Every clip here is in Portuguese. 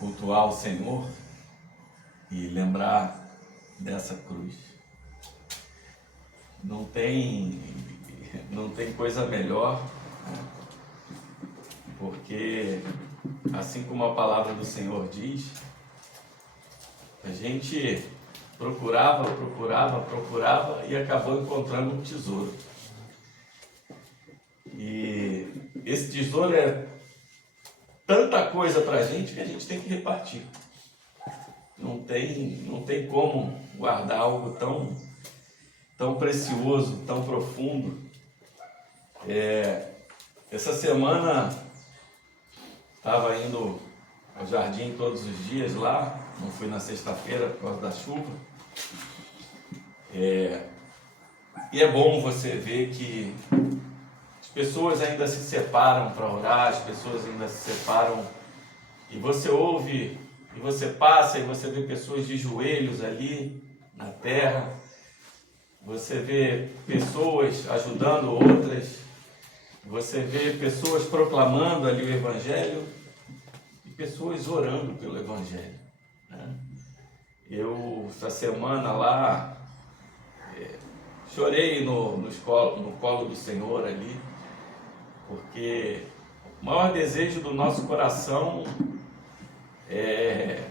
cultuar o Senhor e lembrar dessa cruz. Não tem coisa melhor, porque assim como a palavra do Senhor diz, a gente procurava e acabou encontrando um tesouro. E esse tesouro é tanta coisa para a gente que a gente tem que repartir. Não tem como guardar algo tão precioso, tão profundo. Essa semana estava indo ao jardim todos os dias lá, não fui na sexta-feira por causa da chuva. E é bom você ver que as pessoas ainda se separam para orar, as pessoas ainda se separam, e você ouve, e você passa e você vê pessoas de joelhos ali na terra, você vê pessoas ajudando outras, você vê pessoas proclamando ali o Evangelho e pessoas orando pelo Evangelho, né? Eu, essa semana lá, chorei no colo do Senhor ali, porque o maior desejo do nosso coração é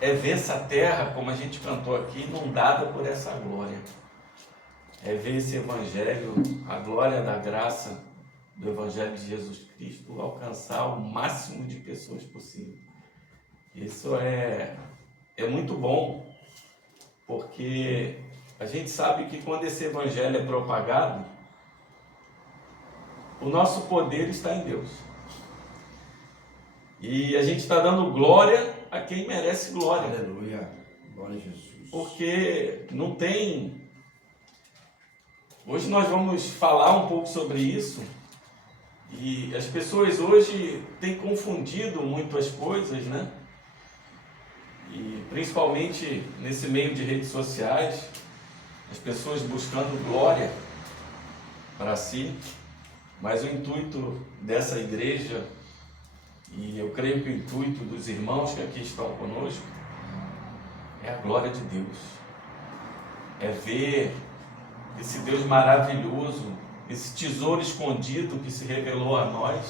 ver essa terra, como a gente cantou aqui, inundada por essa glória. É ver esse Evangelho, a glória da graça do Evangelho de Jesus Cristo alcançar o máximo de pessoas possível. Isso é muito bom, porque a gente sabe que quando esse Evangelho é propagado, o nosso poder está em Deus. E a gente está dando glória a quem merece glória. Aleluia. Glória a Jesus. Porque não tem... Hoje nós vamos falar um pouco sobre isso. E as pessoas hoje têm confundido muito as coisas, né? E principalmente nesse meio de redes sociais, as pessoas buscando glória para si. Mas o intuito dessa igreja, e eu creio que o intuito dos irmãos que aqui estão conosco, é a glória de Deus. É ver esse Deus maravilhoso, esse tesouro escondido que se revelou a nós,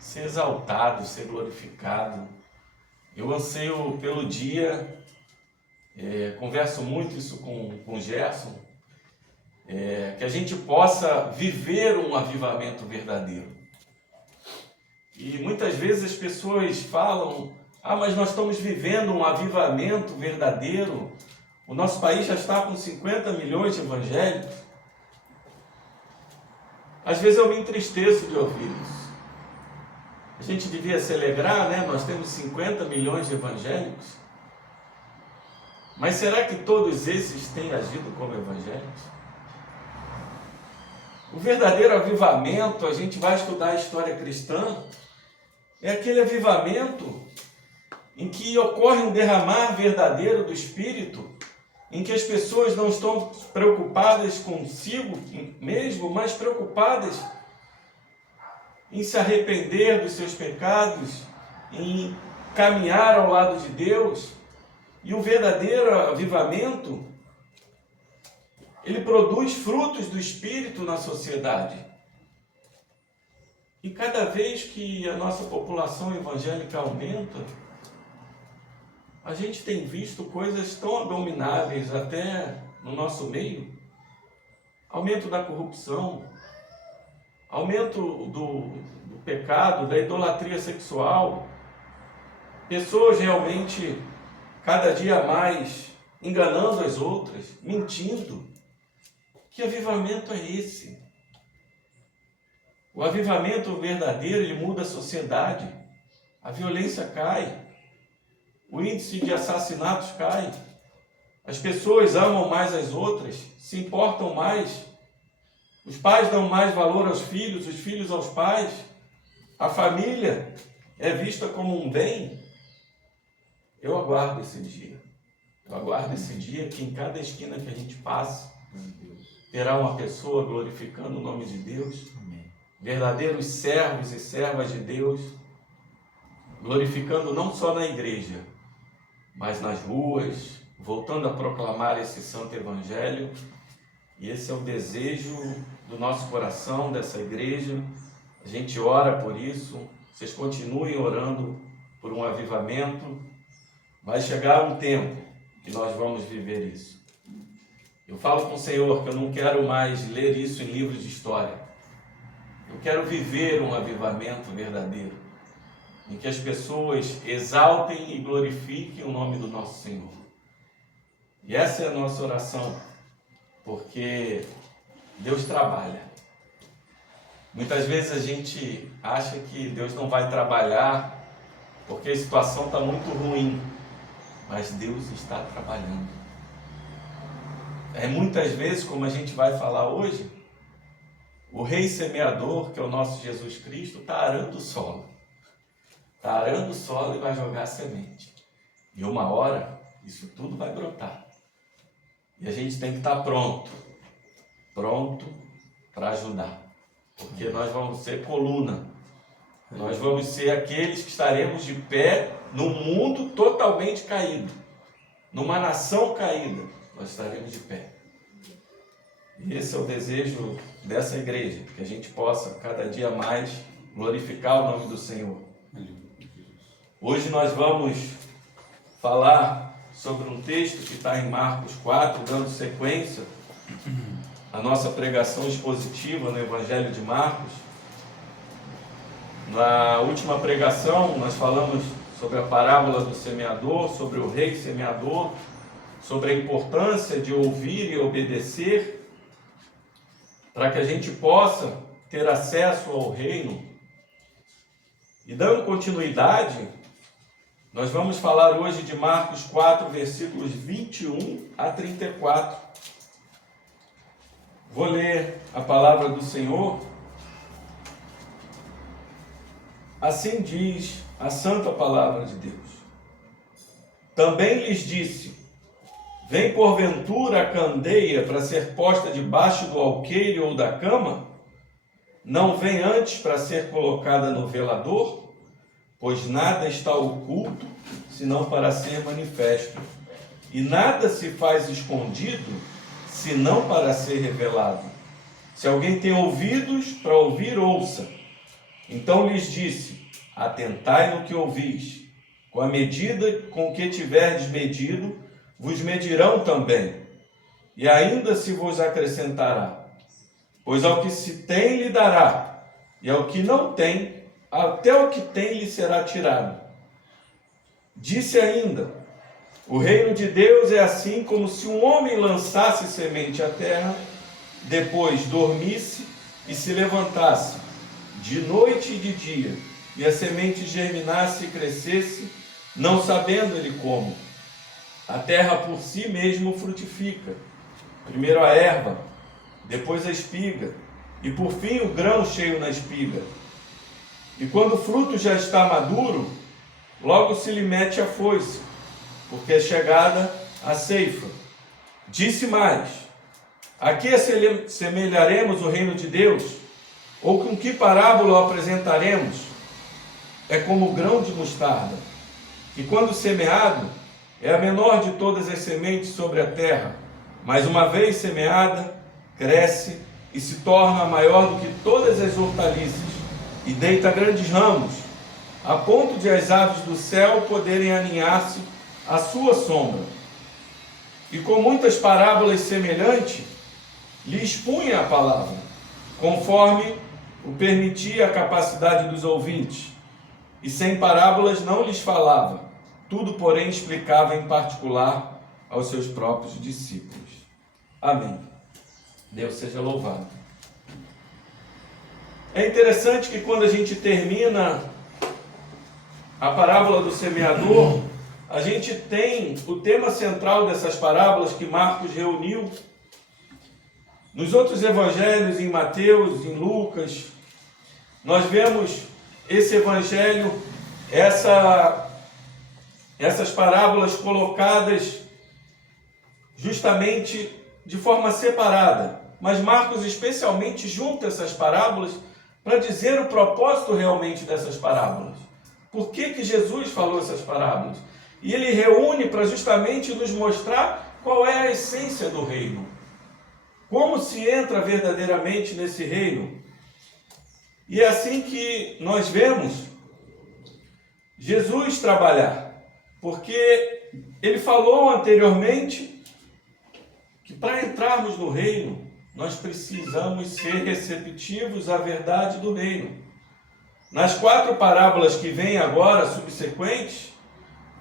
ser exaltado, ser glorificado. Eu anseio pelo dia, converso muito isso com o Gerson, que a gente possa viver um avivamento verdadeiro. E muitas vezes as pessoas falam, mas nós estamos vivendo um avivamento verdadeiro, o nosso país já está com 50 milhões de evangélicos. Às vezes eu me entristeço de ouvir isso. A gente devia se alegrar, né? Nós temos 50 milhões de evangélicos. Mas será que todos esses têm agido como evangélicos? O verdadeiro avivamento, a gente vai estudar a história cristã, é aquele avivamento em que ocorre um derramar verdadeiro do Espírito, em que as pessoas não estão preocupadas consigo mesmo, mas preocupadas em se arrepender dos seus pecados, em caminhar ao lado de Deus. E o verdadeiro avivamento, ele produz frutos do Espírito na sociedade. E cada vez que a nossa população evangélica aumenta, a gente tem visto coisas tão abomináveis até no nosso meio. Aumento da corrupção, aumento do pecado, da idolatria sexual. Pessoas realmente, cada dia mais, enganando as outras, mentindo. Que avivamento é esse? O avivamento verdadeiro, ele muda a sociedade. A violência cai. O índice de assassinatos cai. As pessoas amam mais as outras, se importam mais. Os pais dão mais valor aos filhos, os filhos aos pais. A família é vista como um bem. Eu aguardo esse dia. Eu aguardo esse dia que em cada esquina que a gente passa, terá uma pessoa glorificando o nome de Deus. Verdadeiros servos e servas de Deus, glorificando não só na igreja, mas nas ruas, voltando a proclamar esse santo evangelho. E esse é o desejo do nosso coração, dessa igreja. A gente ora por isso. Vocês continuem orando por um avivamento. Vai chegar um tempo que nós vamos viver isso. Eu falo com o Senhor que eu não quero mais ler isso em livros de história. Eu quero viver um avivamento verdadeiro, em que as pessoas exaltem e glorifiquem o nome do nosso Senhor. E essa é a nossa oração, porque Deus trabalha. Muitas vezes a gente acha que Deus não vai trabalhar porque a situação está muito ruim, mas Deus está trabalhando. Muitas vezes, como a gente vai falar hoje, o rei semeador, que é o nosso Jesus Cristo, está arando o solo. Está arando o solo e vai jogar a semente. E uma hora, isso tudo vai brotar. E a gente tem que estar pronto para ajudar. Porque nós vamos ser coluna. Nós vamos ser aqueles que estaremos de pé num mundo totalmente caído. Numa nação caída, nós estaremos de pé. E esse é o desejo dessa igreja, que a gente possa cada dia mais glorificar o nome do Senhor. Hoje nós vamos falar sobre um texto que está em Marcos 4, dando sequência à nossa pregação expositiva no Evangelho de Marcos. Na última pregação nós falamos sobre a parábola do semeador, sobre o rei semeador, sobre a importância de ouvir e obedecer, para que a gente possa ter acesso ao reino. E dando continuidade, nós vamos falar hoje de Marcos 4, versículos 21 a 34. Vou ler a palavra do Senhor. Assim diz a santa palavra de Deus. Também lhes disse: vem porventura a candeia para ser posta debaixo do alqueire ou da cama? Não vem antes para ser colocada no velador? Pois nada está oculto, senão para ser manifesto. E nada se faz escondido, senão para ser revelado. Se alguém tem ouvidos para ouvir, ouça. Então lhes disse: atentai no que ouvis. Com a medida com que tiverdes medido, vos medirão também. E ainda se vos acrescentará. Pois ao que se tem lhe dará, e ao que não tem, até o que tem lhe será tirado. Disse ainda: o reino de Deus é assim como se um homem lançasse semente à terra, depois dormisse e se levantasse, de noite e de dia, e a semente germinasse e crescesse, não sabendo ele como. A terra por si mesmo frutifica, primeiro a erva, depois a espiga, e por fim o grão cheio na espiga. E quando o fruto já está maduro, logo se lhe mete a foice, porque é chegada a ceifa. Disse mais: a que semelharemos o reino de Deus? Ou com que parábola o apresentaremos? É como o grão de mostarda, que quando semeado, é a menor de todas as sementes sobre a terra, mas uma vez semeada, cresce e se torna maior do que todas as hortaliças, e deita grandes ramos, a ponto de as aves do céu poderem aninhar-se à sua sombra. E com muitas parábolas semelhantes, lhe expunha a palavra, conforme o permitia a capacidade dos ouvintes, e sem parábolas não lhes falava, tudo, porém, explicava em particular aos seus próprios discípulos. Amém. Deus seja louvado. É interessante que quando a gente termina a parábola do semeador, a gente tem o tema central dessas parábolas que Marcos reuniu. Nos outros evangelhos, em Mateus, em Lucas, nós vemos esse evangelho, essas parábolas colocadas justamente de forma separada. Mas Marcos especialmente junta essas parábolas para dizer o propósito realmente dessas parábolas. por que Jesus falou essas parábolas. E ele reúne para justamente nos mostrar qual é a essência do reino. Como se entra verdadeiramente nesse reino. E é assim que nós vemos Jesus trabalhar. Porque ele falou anteriormente que para entrarmos no reino, nós precisamos ser receptivos à verdade do reino. Nas 4 parábolas que vêm agora, subsequentes,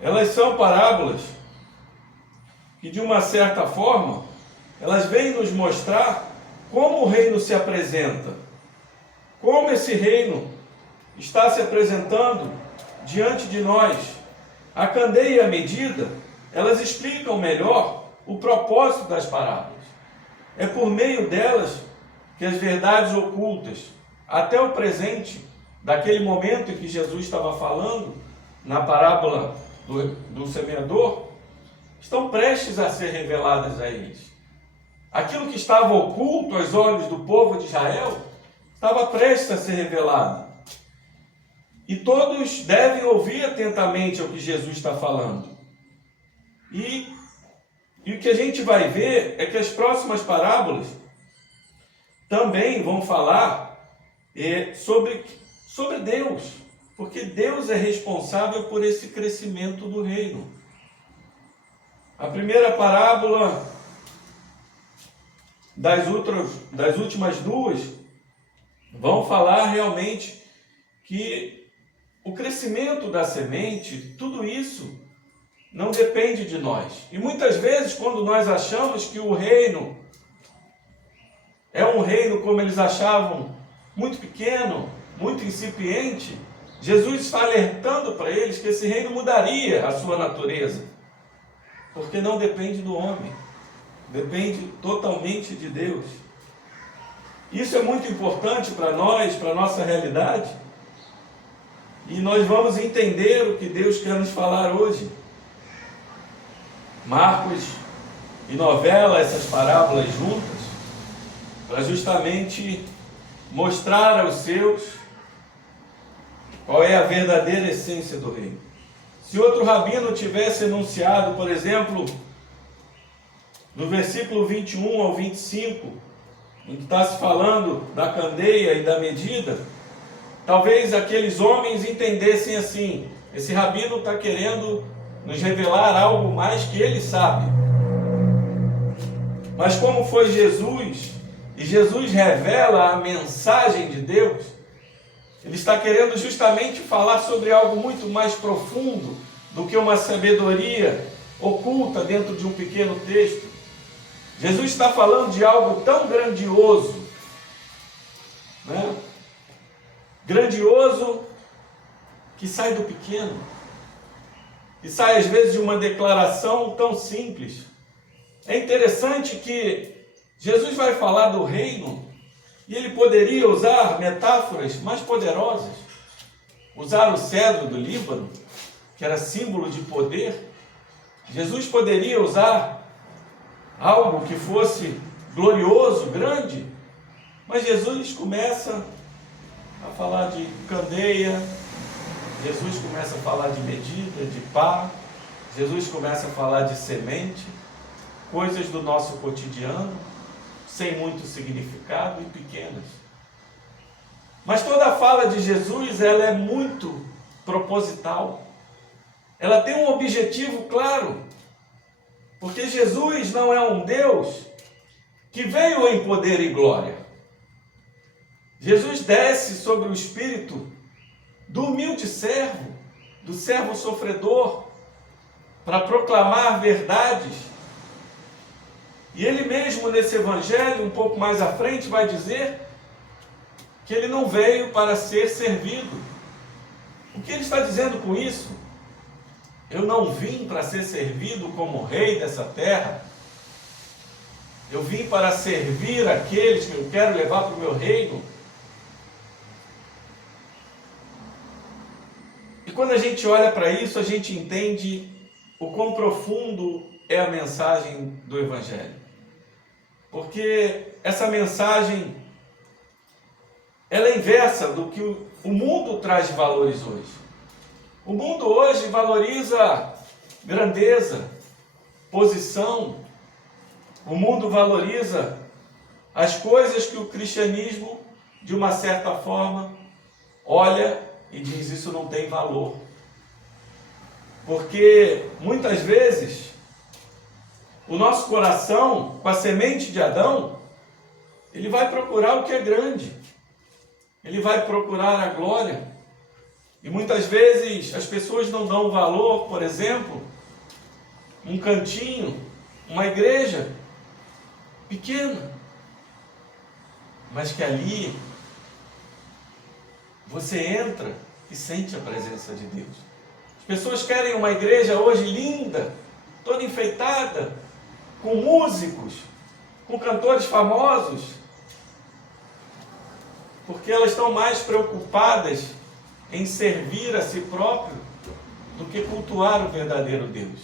elas são parábolas que, de uma certa forma, elas vêm nos mostrar como o reino se apresenta, como esse reino está se apresentando diante de nós. A candeia e a medida, elas explicam melhor o propósito das parábolas. É por meio delas que as verdades ocultas, até o presente, daquele momento em que Jesus estava falando, na parábola do semeador, estão prestes a ser reveladas a eles. Aquilo que estava oculto aos olhos do povo de Israel, estava prestes a ser revelado. E todos devem ouvir atentamente o que Jesus está falando. E o que a gente vai ver é que as próximas parábolas também vão falar sobre Deus, porque Deus é responsável por esse crescimento do reino. A primeira parábola das últimas 2 vão falar realmente que o crescimento da semente, tudo isso não depende de nós. E muitas vezes, quando nós achamos que o reino é um reino, como eles achavam, muito pequeno, muito incipiente, Jesus está alertando para eles que esse reino mudaria a sua natureza, porque não depende do homem, depende totalmente de Deus. Isso é muito importante para nós, para a nossa realidade, e nós vamos entender o que Deus quer nos falar hoje. Marcos novela essas parábolas juntas, para justamente mostrar aos seus qual é a verdadeira essência do reino. Se outro rabino tivesse enunciado, por exemplo, no versículo 21 ao 25, em que está se falando da candeia e da medida, talvez aqueles homens entendessem assim: esse rabino está querendo nos revelar algo mais que ele sabe. Mas como foi Jesus, e Jesus revela a mensagem de Deus, ele está querendo justamente falar sobre algo muito mais profundo do que uma sabedoria oculta dentro de um pequeno texto. Jesus está falando de algo tão grandioso, né? Grandioso que sai do pequeno, que sai às vezes de uma declaração tão simples. É interessante que Jesus vai falar do reino e ele poderia usar metáforas mais poderosas, usar o cedro do Líbano, que era símbolo de poder. Jesus poderia usar algo que fosse glorioso, grande, mas Jesus começa a falar de candeia, Jesus começa a falar de medida, de pá, Jesus começa a falar de semente, coisas do nosso cotidiano, sem muito significado e pequenas. Mas toda a fala de Jesus, ela é muito proposital. Ela tem um objetivo claro. Porque Jesus não é um Deus que veio em poder e glória. Jesus desce sobre o espírito do humilde servo, do servo sofredor, para proclamar verdades. E ele mesmo nesse evangelho, um pouco mais à frente, vai dizer que ele não veio para ser servido. O que ele está dizendo com isso? Eu não vim para ser servido como rei dessa terra. Eu vim para servir aqueles que eu quero levar para o meu reino. E quando a gente olha para isso, a gente entende o quão profundo é a mensagem do Evangelho. Porque essa mensagem, ela é inversa do que o mundo traz de valores hoje. O mundo hoje valoriza grandeza, posição. O mundo valoriza as coisas que o cristianismo, de uma certa forma, olha e diz: isso não tem valor. Porque muitas vezes o nosso coração, com a semente de Adão, ele vai procurar o que é grande. Ele vai procurar a glória. E muitas vezes as pessoas não dão valor, por exemplo, um cantinho, uma igreja pequena, mas que ali você entra e sente a presença de Deus. As pessoas querem uma igreja hoje linda, toda enfeitada, com músicos, com cantores famosos, porque elas estão mais preocupadas em servir a si próprio do que cultuar o verdadeiro Deus.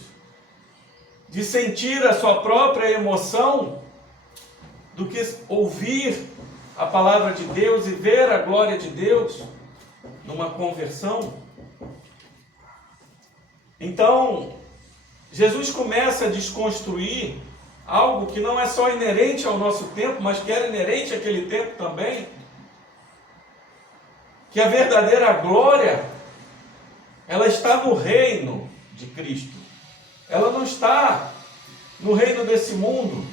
De sentir a sua própria emoção do que ouvir a palavra de Deus e ver a glória de Deus numa conversão. Então, Jesus começa a desconstruir algo que não é só inerente ao nosso tempo, mas que era inerente àquele tempo também, que a verdadeira glória, ela está no reino de Cristo. Ela não está no reino desse mundo,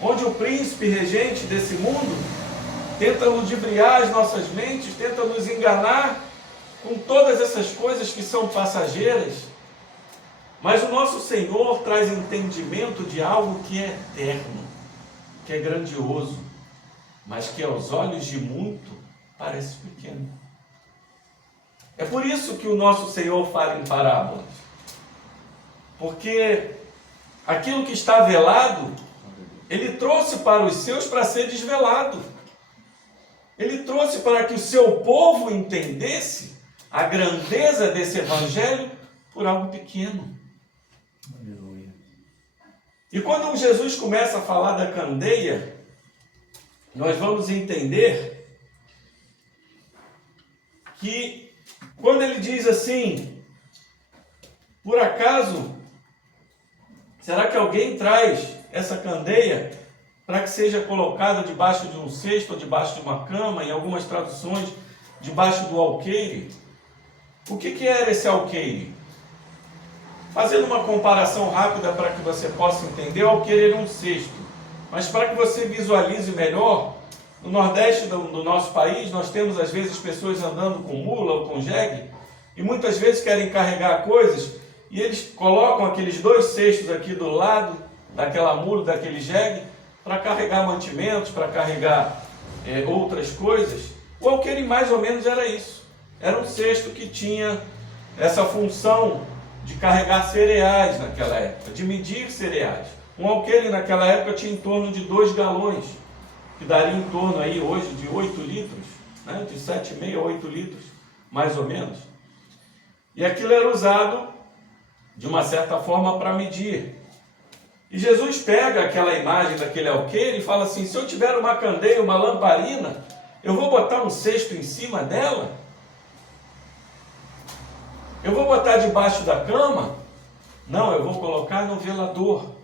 onde o príncipe regente desse mundo tenta ludibriar as nossas mentes, tenta nos enganar com todas essas coisas que são passageiras. Mas o nosso Senhor traz entendimento de algo que é eterno, que é grandioso, mas que aos olhos de muito parece pequeno. É por isso que o nosso Senhor fala em parábolas. Porque aquilo que está velado, Ele trouxe para os seus para ser desvelado. Ele trouxe para que o seu povo entendesse a grandeza desse evangelho por algo pequeno. Aleluia. E quando Jesus começa a falar da candeia, nós vamos entender que quando ele diz assim: por acaso, será que alguém traz essa candeia para que seja colocada debaixo de um cesto ou debaixo de uma cama, em algumas traduções, debaixo do alqueire? O que era esse alqueire? Fazendo uma comparação rápida para que você possa entender, o alqueire era um cesto. Mas para que você visualize melhor, no Nordeste do nosso país, nós temos às vezes pessoas andando com mula ou com jegue, e muitas vezes querem carregar coisas, e eles colocam aqueles dois cestos aqui do lado daquela mula, daquele jegue, para carregar mantimentos, para carregar outras coisas. O alqueire mais ou menos era isso. Era um cesto que tinha essa função de carregar cereais naquela época, de medir cereais. Um alqueire naquela época tinha em torno de 2 galões, que daria em torno aí hoje de 8 litros, né? De 7,5 a 8 litros, mais ou menos. E aquilo era usado, de uma certa forma, para medir. E Jesus pega aquela imagem daquele alqueire e fala assim: se eu tiver uma candeia, uma lamparina, eu vou botar um cesto em cima dela? Eu vou botar debaixo da cama? Não, eu vou colocar no velador.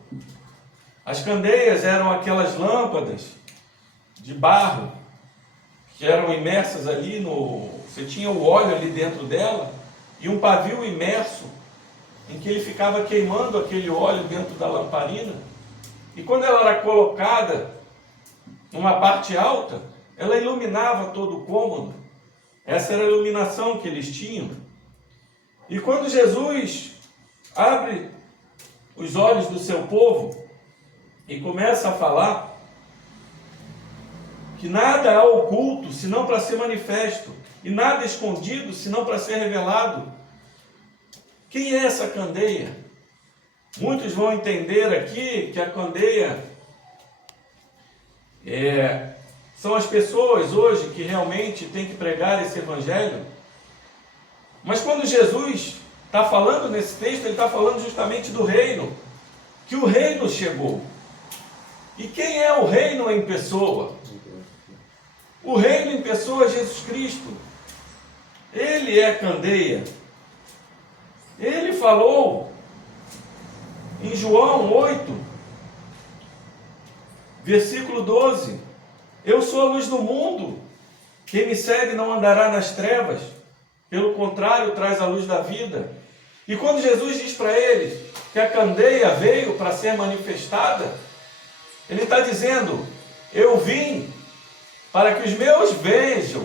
As candeias eram aquelas lâmpadas de barro que eram imersas ali você tinha o óleo ali dentro dela e um pavio imerso em que ele ficava queimando aquele óleo dentro da lamparina. E quando ela era colocada numa parte alta, ela iluminava todo o cômodo. Essa era a iluminação que eles tinham. E quando Jesus abre os olhos do seu povo e começa a falar que nada há oculto senão para ser manifesto, e nada escondido senão para ser revelado. Quem é essa candeia? Muitos vão entender aqui que a candeia são as pessoas hoje que realmente têm que pregar esse evangelho. Mas quando Jesus está falando nesse texto, ele está falando justamente do reino, que o reino chegou. E quem é o reino em pessoa? O reino em pessoa é Jesus Cristo. Ele é a candeia. Ele falou em João 8, versículo 12: eu sou a luz do mundo, quem me segue não andará nas trevas, pelo contrário, traz a luz da vida. E quando Jesus diz para eles que a candeia veio para ser manifestada, ele está dizendo: eu vim para que os meus vejam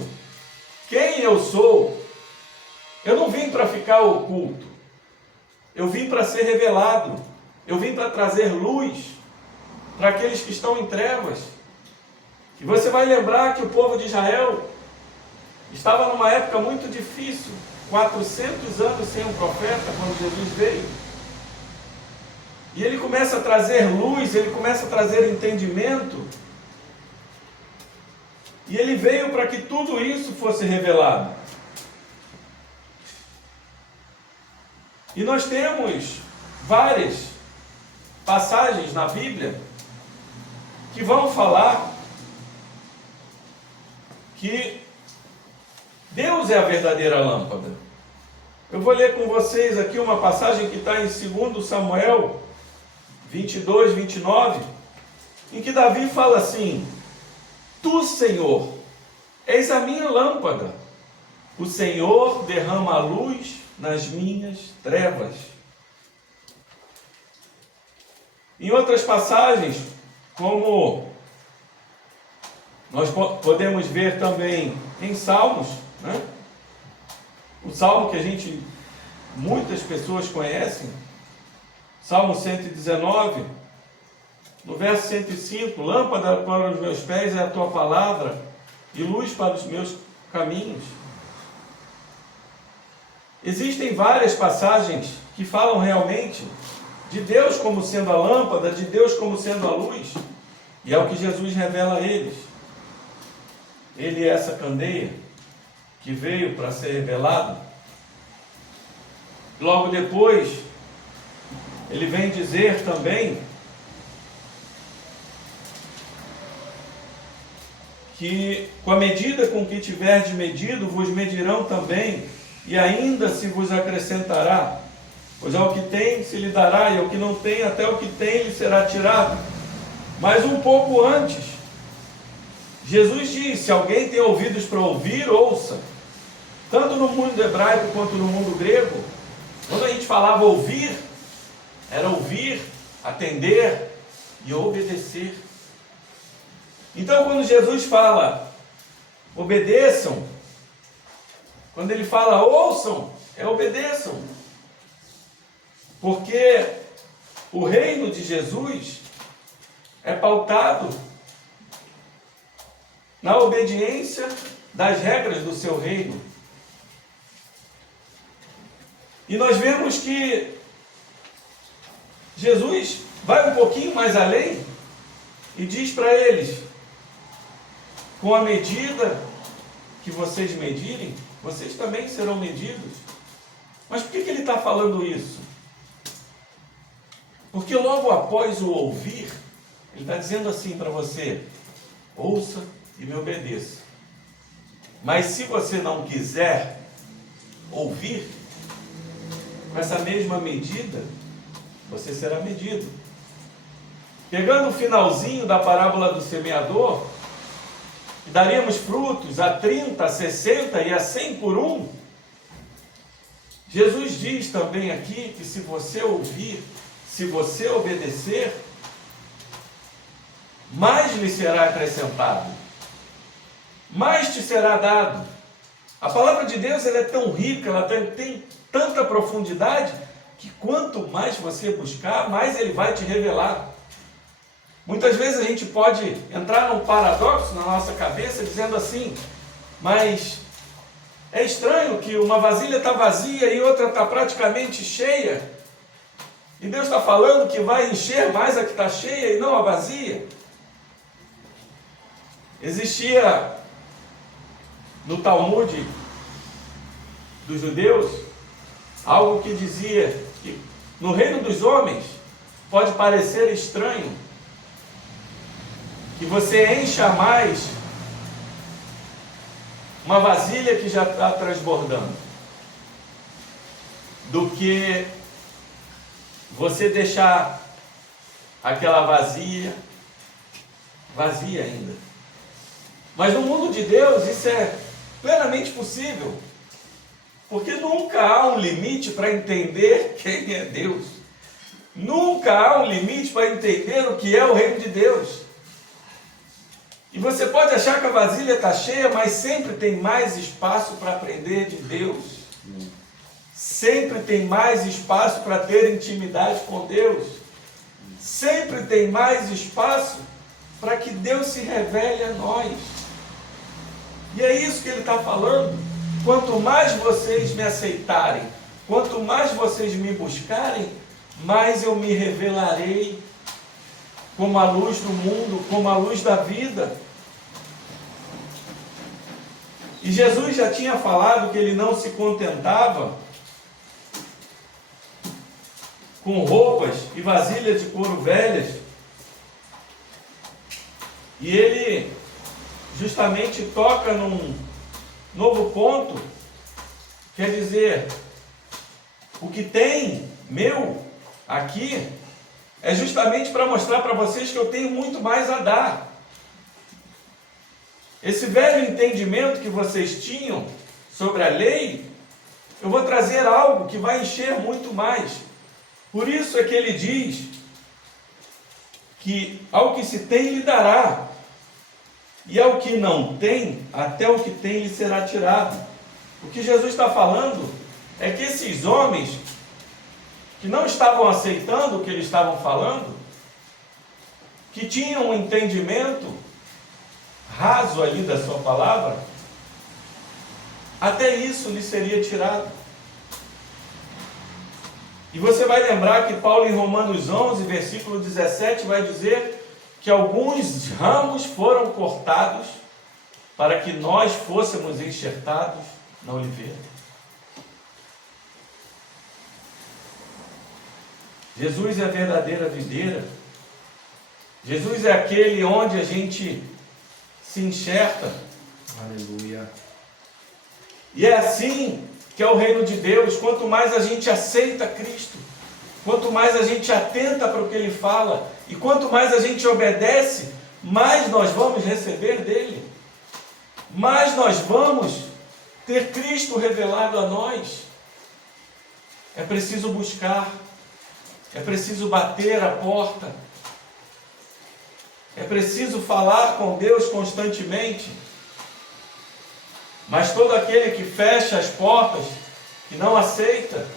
quem eu sou. Eu não vim para ficar oculto, eu vim para ser revelado, eu vim para trazer luz para aqueles que estão em trevas. E você vai lembrar que o povo de Israel estava numa época muito difícil, 400 anos sem um profeta, quando Jesus veio. E ele começa a trazer luz, ele começa a trazer entendimento. E ele veio para que tudo isso fosse revelado. E nós temos várias passagens na Bíblia que vão falar que Deus é a verdadeira lâmpada. Eu vou ler com vocês aqui uma passagem que está em 2 Samuel 22, 29, em que Davi fala assim: tu, Senhor, és a minha lâmpada, o Senhor derrama a luz nas minhas trevas. Em outras passagens, como nós podemos ver também em Salmos, né? O Salmo que muitas pessoas conhecem, Salmo 119, no verso 105, lâmpada para os meus pés é a tua palavra e luz para os meus caminhos. Existem várias passagens que falam realmente de Deus como sendo a lâmpada, de Deus como sendo a luz, e é o que Jesus revela a eles. Ele é essa candeia que veio para ser revelado. Logo depois, ele vem dizer também que com a medida com que tiverdes medido, vos medirão também, e ainda se vos acrescentará. Pois ao que tem se lhe dará, e ao que não tem, até o que tem lhe será tirado. Mas um pouco antes, Jesus diz: se alguém tem ouvidos para ouvir, ouça. Tanto no mundo hebraico quanto no mundo grego, quando a gente falava ouvir, era ouvir, atender e obedecer. Então, quando Jesus fala obedeçam, quando ele fala ouçam, é obedeçam. Porque o reino de Jesus é pautado na obediência das regras do seu reino. E nós vemos que Jesus vai um pouquinho mais além e diz para eles: com a medida que vocês medirem, vocês também serão medidos. Mas por que ele está falando isso? Porque logo após o ouvir, ele está dizendo assim para você: ouça e me obedeça. Mas se você não quiser ouvir, com essa mesma medida, você será medido. Pegando o finalzinho da parábola do semeador, daríamos frutos a 30, a 60 e a 100 por um. Jesus diz também aqui que se você ouvir, se você obedecer, mais lhe será acrescentado, mais te será dado. A palavra de Deus ela é tão rica, ela tem tanta profundidade, que quanto mais você buscar, mais ele vai te revelar. Muitas vezes a gente pode entrar num paradoxo na nossa cabeça, dizendo assim: mas é estranho que uma vasilha está vazia e outra está praticamente cheia, e Deus está falando que vai encher mais a que está cheia e não a vazia. Existia no Talmud dos judeus algo que dizia que no reino dos homens pode parecer estranho que você encha mais uma vasilha que já está transbordando. do que você deixar aquela vazia ainda. Mas no mundo de Deus isso é plenamente possível, porque nunca há um limite para entender quem é Deus. Nunca há um limite para entender o que é o reino de Deus. E você pode achar que a vasilha está cheia, mas sempre tem mais espaço para aprender de Deus. Sempre tem mais espaço para ter intimidade com Deus. Sempre tem mais espaço para que Deus se revele a nós. E é isso que ele está falando. Quanto mais vocês me aceitarem, quanto mais vocês me buscarem, mais eu me revelarei como a luz do mundo, como a luz da vida. E Jesus já tinha falado que ele não se contentava com roupas e vasilhas de couro velhas. E ele justamente toca num novo ponto, quer dizer, o que tem meu aqui é justamente para mostrar para vocês que eu tenho muito mais a dar. Esse velho entendimento que vocês tinham sobre a lei, eu vou trazer algo que vai encher muito mais. Por isso é que ele diz que ao que se tem lhe dará, e ao que não tem, até o que tem lhe será tirado. O que Jesus está falando é que esses homens que não estavam aceitando o que eles estavam falando, que tinham um entendimento raso ali da sua palavra, até isso lhe seria tirado. E você vai lembrar que Paulo em Romanos 11, versículo 17, vai dizer que alguns ramos foram cortados para que nós fôssemos enxertados na oliveira. Jesus é a verdadeira videira. Jesus é aquele onde a gente se enxerta. Aleluia. E é assim que é o reino de Deus. Quanto mais a gente aceita Cristo, quanto mais a gente atenta para o que Ele fala, e quanto mais a gente obedece, mais nós vamos receber dEle. Mais nós vamos ter Cristo revelado a nós. É preciso buscar, é preciso bater a porta, é preciso falar com Deus constantemente. Mas todo aquele que fecha as portas, que não aceita,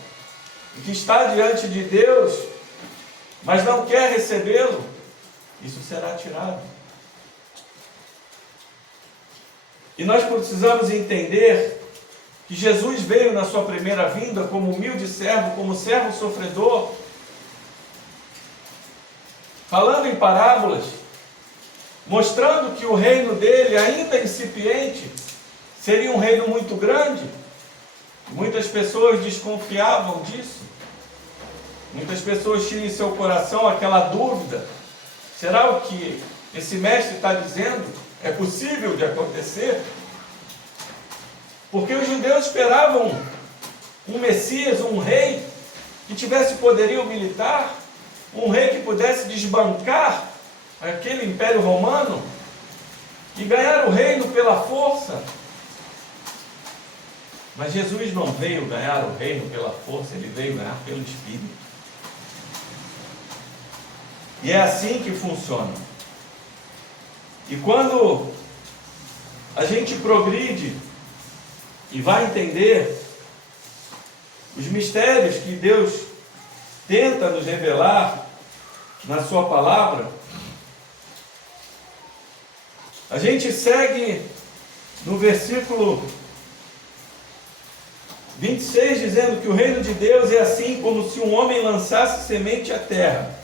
e que está diante de Deus, mas não quer recebê-lo, isso será tirado. E nós precisamos entender que Jesus veio na sua primeira vinda como humilde servo, como servo sofredor, falando em parábolas, mostrando que o reino dele, ainda incipiente, seria um reino muito grande. Muitas pessoas desconfiavam disso. Muitas pessoas tinham em seu coração aquela dúvida: será o que esse mestre está dizendo é possível de acontecer? Porque os judeus esperavam um Messias, um rei que tivesse poderio militar, um rei que pudesse desbancar aquele império romano e ganhar o reino pela força. Mas Jesus não veio ganhar o reino pela força, ele veio ganhar pelo Espírito. E é assim que funciona. E quando a gente progride e vai entender os mistérios que Deus tenta nos revelar na sua palavra, a gente segue no versículo 26, dizendo que o reino de Deus é assim como se um homem lançasse semente à terra,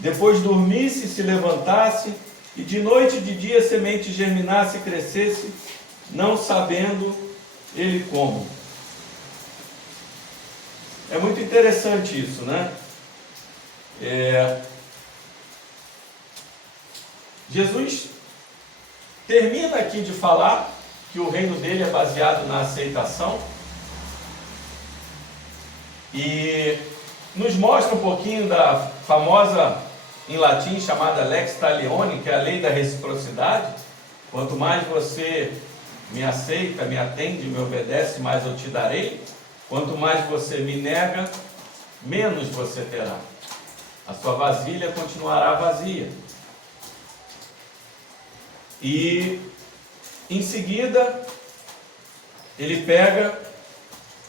depois dormisse, se levantasse, e de noite e de dia a semente germinasse e crescesse, não sabendo ele como. É muito interessante isso, né? Jesus termina aqui de falar que o reino dele é baseado na aceitação. E nos mostra um pouquinho da famosa, em latim, chamada lex talionis, que é a lei da reciprocidade. Quanto mais você me aceita, me atende, me obedece, mais eu te darei. Quanto mais você me nega, menos você terá. A sua vasilha continuará vazia. E em seguida, ele pega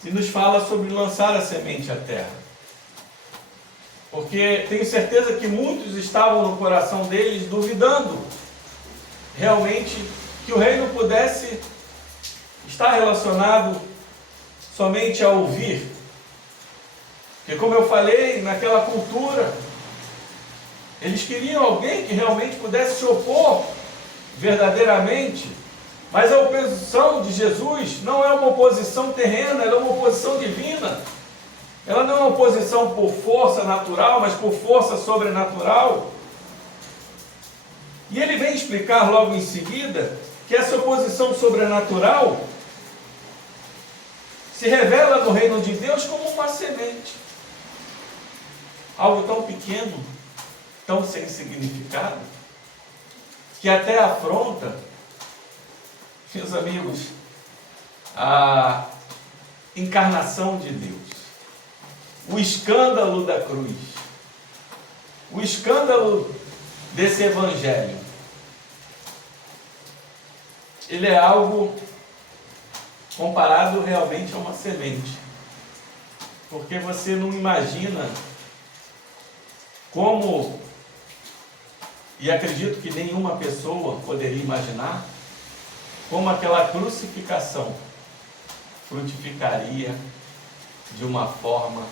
e nos fala sobre lançar a semente à terra. Porque tenho certeza que muitos estavam no coração deles duvidando realmente que o reino pudesse estar relacionado somente a ouvir. Porque, como eu falei, naquela cultura, eles queriam alguém que realmente pudesse se opor verdadeiramente. Mas a oposição de Jesus não é uma oposição terrena, ela é uma oposição divina. Ela não é uma oposição por força natural, mas por força sobrenatural. E ele vem explicar logo em seguida que essa oposição sobrenatural se revela no reino de Deus como uma semente. Algo tão pequeno, tão sem significado, que até afronta, meus amigos, a encarnação de Deus. O escândalo da cruz. O escândalo desse evangelho. Ele é algo comparado realmente a uma semente. Porque você não imagina como, e acredito que nenhuma pessoa poderia imaginar, como aquela crucificação frutificaria de uma forma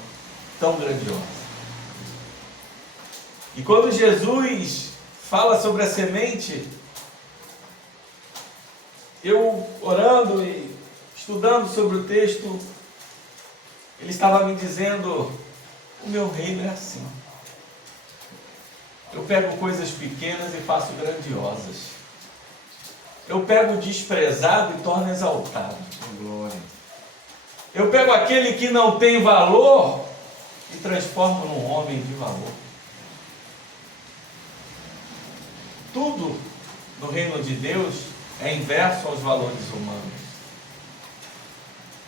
tão grandiosa. E quando Jesus fala sobre a semente, eu orando e estudando sobre o texto, ele estava me dizendo: o meu reino é assim. Eu pego coisas pequenas e faço grandiosas. Eu pego o desprezado e torno exaltado. Glória. Eu pego aquele que não tem valor e transformo num homem de valor. Tudo no reino de Deus é inverso aos valores humanos.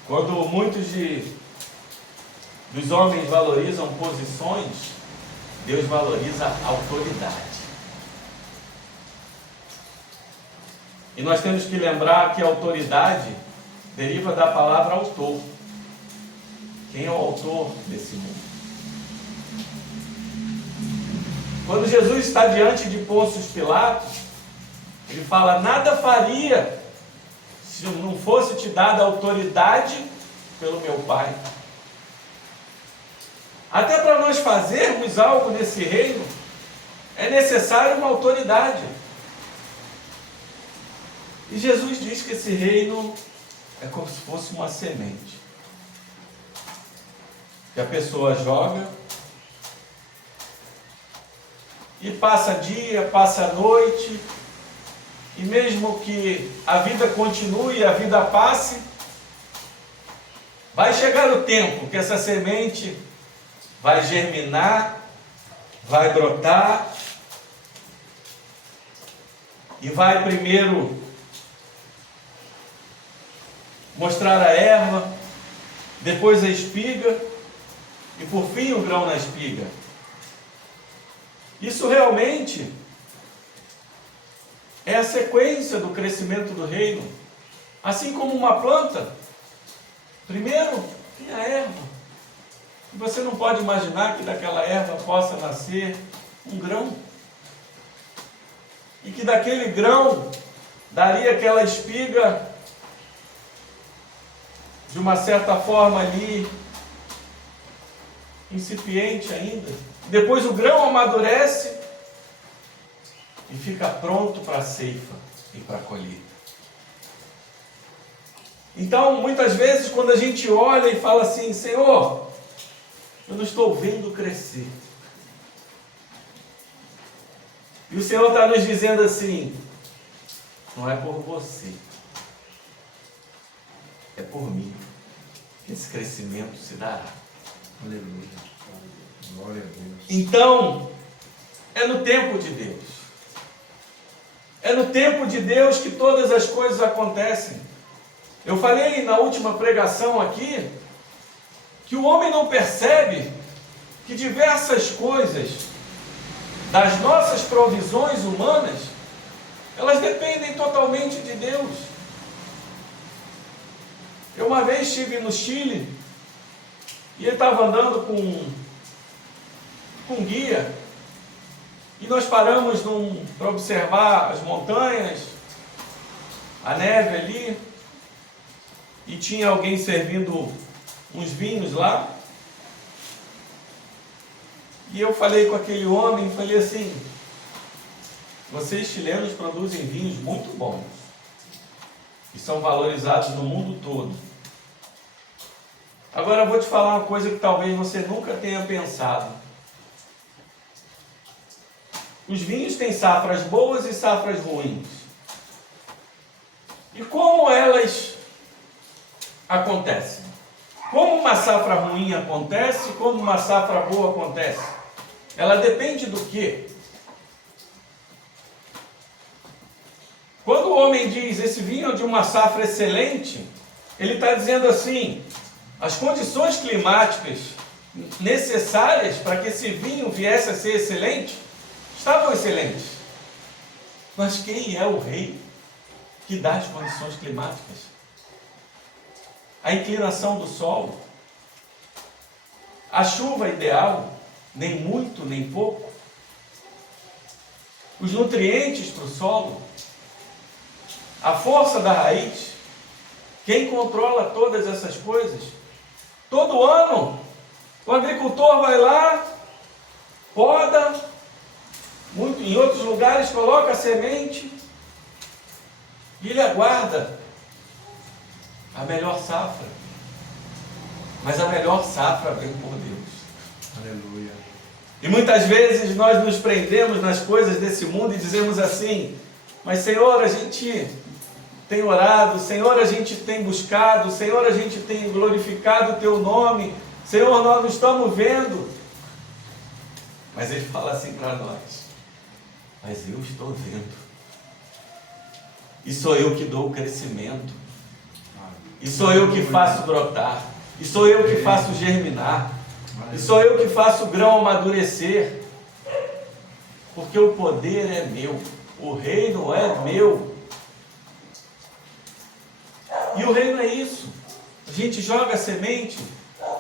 Quando muitos dos homens valorizam posições, Deus valoriza a autoridade. E nós temos que lembrar que a autoridade deriva da palavra autor. Quem é o autor desse mundo? Quando Jesus está diante de Pôncio Pilatos, ele fala: nada faria se não fosse te dada autoridade pelo meu Pai. Até para nós fazermos algo nesse reino, é necessário uma autoridade. E Jesus diz que esse reino é como se fosse uma semente. Que a pessoa joga, e passa dia, passa noite, e mesmo que a vida continue, a vida passe, vai chegar o tempo que essa semente vai germinar, vai brotar, e vai primeiro mostrar a erva, depois a espiga, e por fim o grão na espiga. Isso realmente é a sequência do crescimento do reino. Assim como uma planta, primeiro tem a erva. E você não pode imaginar que daquela erva possa nascer um grão. E que daquele grão daria aquela espiga de uma certa forma ali, incipiente ainda. Depois o grão amadurece e fica pronto para a ceifa e para a colheita. Então, muitas vezes, quando a gente olha e fala assim: Senhor, eu não estou vendo crescer. E o Senhor está nos dizendo assim: não é por você, é por mim que esse crescimento se dará. Então, é no tempo de Deus. É no tempo de Deus que todas as coisas acontecem. Eu falei na última pregação aqui que o homem não percebe que diversas coisas das nossas provisões humanas, elas dependem totalmente de Deus. Eu uma vez estive no Chile e ele estava andando com um guia e nós paramos para observar as montanhas, a neve ali, e tinha alguém servindo uns vinhos lá. E eu falei com aquele homem, falei assim: vocês chilenos produzem vinhos muito bons e são valorizados no mundo todo. Agora eu vou te falar uma coisa que talvez você nunca tenha pensado. Os vinhos têm safras boas e safras ruins. E como elas acontecem? Como uma safra ruim acontece, como uma safra boa acontece? Ela depende do quê? Quando o homem diz, esse vinho é de uma safra excelente, ele está dizendo assim, as condições climáticas necessárias para que esse vinho viesse a ser excelente, estavam excelentes. Mas quem é o rei que dá as condições climáticas? A inclinação do solo, a chuva ideal, nem muito, nem pouco, os nutrientes para o solo, a força da raiz. Quem controla todas essas coisas? Todo ano, o agricultor vai lá, poda, em outros lugares coloca a semente, e ele aguarda a melhor safra. Mas a melhor safra vem por Deus. Aleluia. E muitas vezes nós nos prendemos nas coisas desse mundo e dizemos assim: mas Senhor, a gente tem orado, Senhor, a gente tem buscado, Senhor, a gente tem glorificado o Teu nome, Senhor, nós não estamos vendo. Mas Ele fala assim para nós: mas eu estou vendo. E sou eu que dou o crescimento. E sou eu que faço brotar. E sou eu que faço germinar. E sou eu que faço o grão amadurecer. Porque o poder é meu. O reino é meu. E o reino é isso. A gente joga a semente.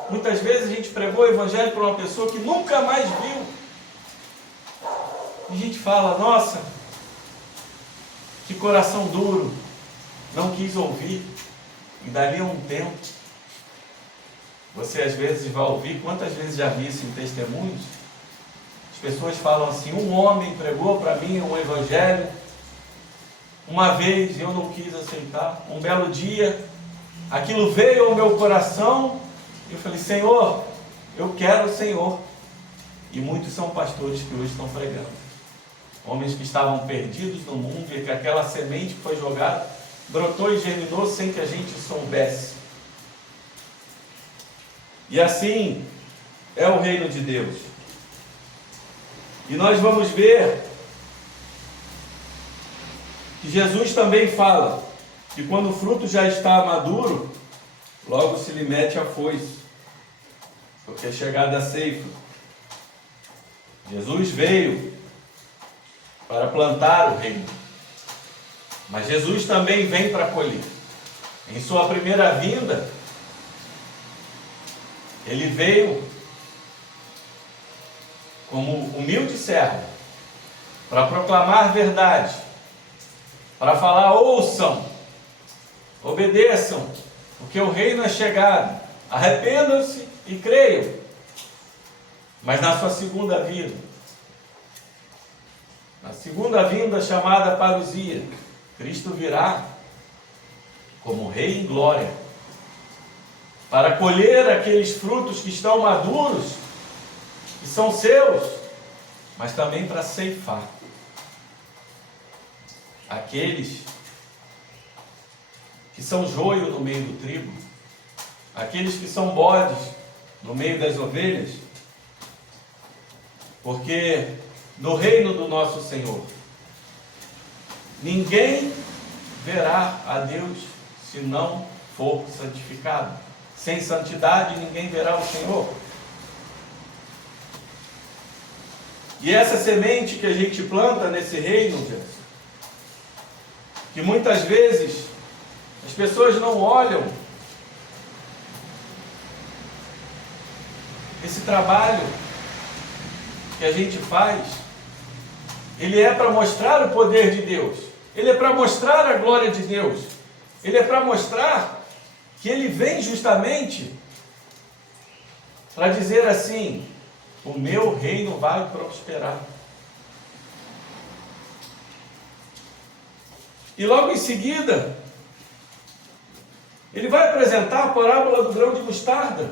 Muitas vezes a gente pregou o evangelho para uma pessoa que nunca mais viu. E a gente fala: nossa, que coração duro. Não quis ouvir. E dali a um tempo, você às vezes vai ouvir, quantas vezes já vi isso em testemunhos? As pessoas falam assim: um homem pregou para mim um evangelho, uma vez eu não quis aceitar, um belo dia, aquilo veio ao meu coração, e eu falei: Senhor, eu quero o Senhor. E muitos são pastores que hoje estão pregando, homens que estavam perdidos no mundo, e que aquela semente que foi jogada, brotou e germinou sem que a gente soubesse. E assim é o reino de Deus. E nós vamos ver que Jesus também fala que quando o fruto já está maduro, logo se lhe mete a foice, porque é chegada a ceifa. Jesus veio para plantar o reino, mas Jesus também vem para colher. Em sua primeira vinda, Ele veio como humilde servo, para proclamar verdade, para falar: ouçam, obedeçam, porque o reino é chegado, arrependam-se e creiam. Mas na sua segunda vinda, na segunda vinda chamada parousia, Cristo virá como Rei em glória, para colher aqueles frutos que estão maduros, que são seus, mas também para ceifar aqueles que são joio no meio do trigo, aqueles que são bodes no meio das ovelhas. Porque no reino do nosso Senhor, ninguém verá a Deus se não for santificado. Sem santidade ninguém verá o Senhor. E essa semente que a gente planta nesse reino, Gerson, que muitas vezes as pessoas não olham esse trabalho que a gente faz, ele é para mostrar o poder de Deus, ele é para mostrar a glória de Deus, ele é para mostrar que ele vem justamente para dizer assim: o meu reino vai prosperar. E logo em seguida, ele vai apresentar a parábola do grão de mostarda.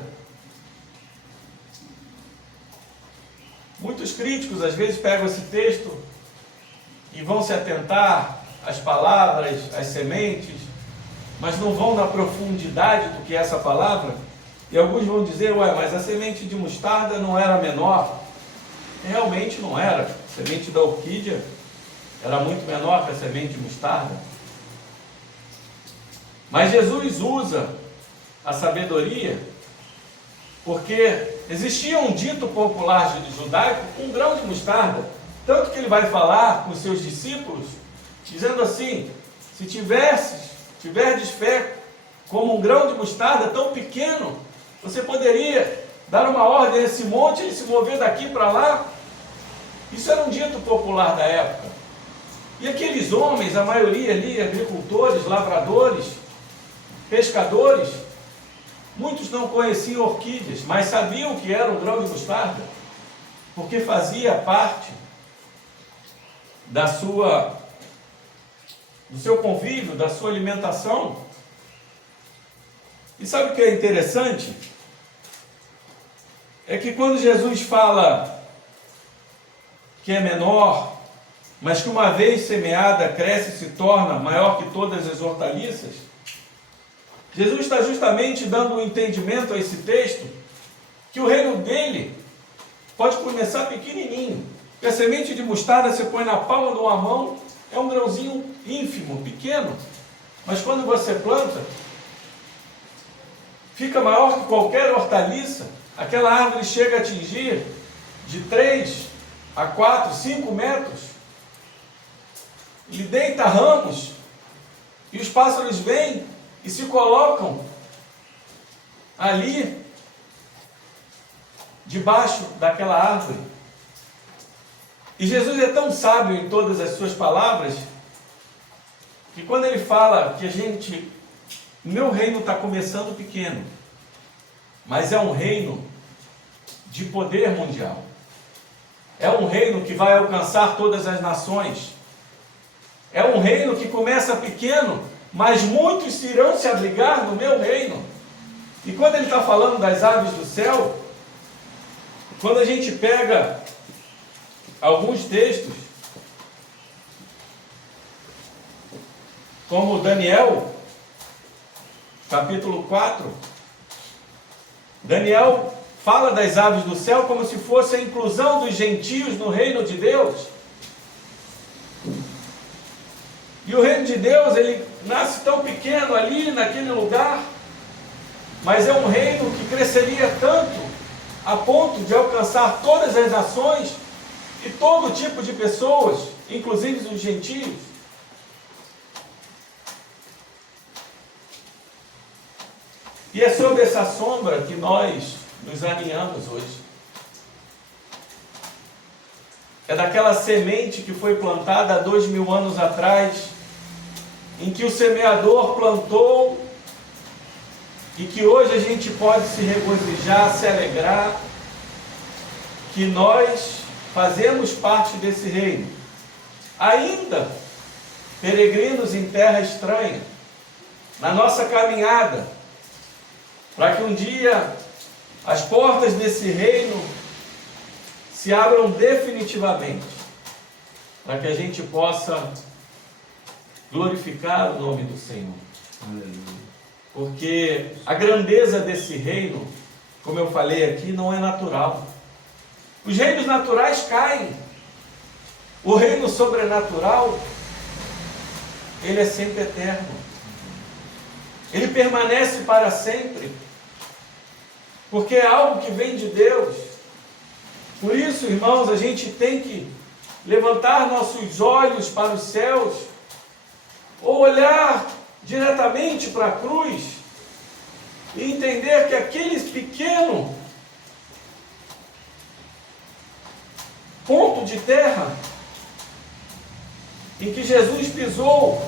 Muitos críticos às vezes pegam esse texto e vão se atentar às palavras, às sementes, mas não vão na profundidade do que é essa palavra. E alguns vão dizer: ué, mas a semente de mostarda não era menor? Realmente não era. A semente da orquídea era muito menor que a semente de mostarda. Mas Jesus usa a sabedoria, porque existia um dito popular judaico, um grão de mostarda, tanto que ele vai falar com os seus discípulos, dizendo assim: se tiverdes fé como um grão de mostarda tão pequeno, você poderia dar uma ordem a esse monte e se mover daqui para lá. Isso era um dito popular da época. E aqueles homens, a maioria ali, agricultores, lavradores, pescadores, muitos não conheciam orquídeas, mas sabiam que era um grão de mostarda, porque fazia parte do seu convívio, da sua alimentação. E sabe o que é interessante? É que quando Jesus fala que é menor, mas que uma vez semeada cresce e se torna maior que todas as hortaliças, Jesus está justamente dando um entendimento a esse texto, que o reino dele pode começar pequenininho. A semente de mostarda você põe na palma de uma mão, é um grãozinho ínfimo, pequeno, mas quando você planta, fica maior que qualquer hortaliça. Aquela árvore chega a atingir de 3 a 4, 5 metros, e deita ramos, e os pássaros vêm e se colocam ali, debaixo daquela árvore. E Jesus é tão sábio em todas as suas palavras, que quando ele fala que meu reino está começando pequeno, mas é um reino de poder mundial, é um reino que vai alcançar todas as nações, é um reino que começa pequeno, mas muitos irão se abrigar no meu reino. E quando ele está falando das aves do céu, quando a gente pega alguns textos, como Daniel, capítulo 4, Daniel fala das aves do céu como se fosse a inclusão dos gentios no reino de Deus. E o reino de Deus, ele nasce tão pequeno ali, naquele lugar, mas é um reino que cresceria tanto, a ponto de alcançar todas as nações e todo tipo de pessoas, inclusive os gentios. E é sobre essa sombra que nós nos alinhamos hoje. É daquela semente que foi plantada há 2000 anos atrás, em que o semeador plantou, e que hoje a gente pode se regozijar, se alegrar, que nós fazemos parte desse reino, ainda peregrinos em terra estranha, na nossa caminhada, para que um dia as portas desse reino se abram definitivamente, para que a gente possa glorificar o nome do Senhor. Aleluia. Porque a grandeza desse reino, como eu falei aqui, não é natural. Os reinos naturais caem. O reino sobrenatural, ele é sempre eterno. Ele permanece para sempre. Porque é algo que vem de Deus. Por isso, irmãos, a gente tem que levantar nossos olhos para os céus, ou olhar diretamente para a cruz, e entender que aquele pequeno ponto de terra em que Jesus pisou,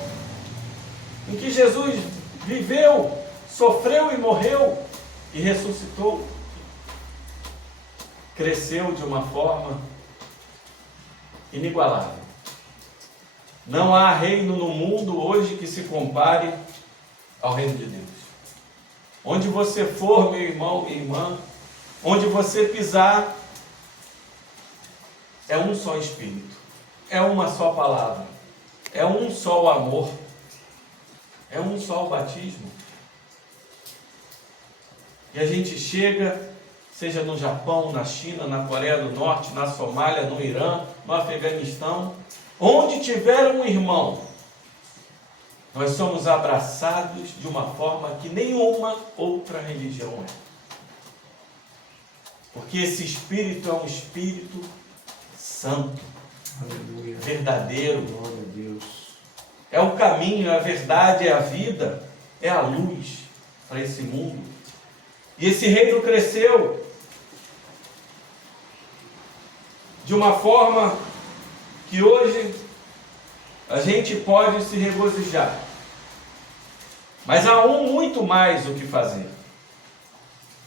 em que Jesus viveu, sofreu e morreu e ressuscitou, cresceu de uma forma inigualável. Não há reino no mundo hoje que se compare ao reino de Deus. Onde você for, meu irmão e irmã, onde você pisar, é um só Espírito, é uma só palavra, é um só o amor, é um só o batismo. E a gente chega, seja no Japão, na China, na Coreia do Norte, na Somália, no Irã, no Afeganistão, onde tiver um irmão, nós somos abraçados de uma forma que nenhuma outra religião é. Porque esse Espírito é um Espírito santo, Aleluia. verdadeiro. Glória a Deus. É o caminho, é a verdade, é a vida, é a luz para esse mundo. E esse reino cresceu de uma forma que hoje a gente pode se regozijar. Mas há muito mais o que fazer.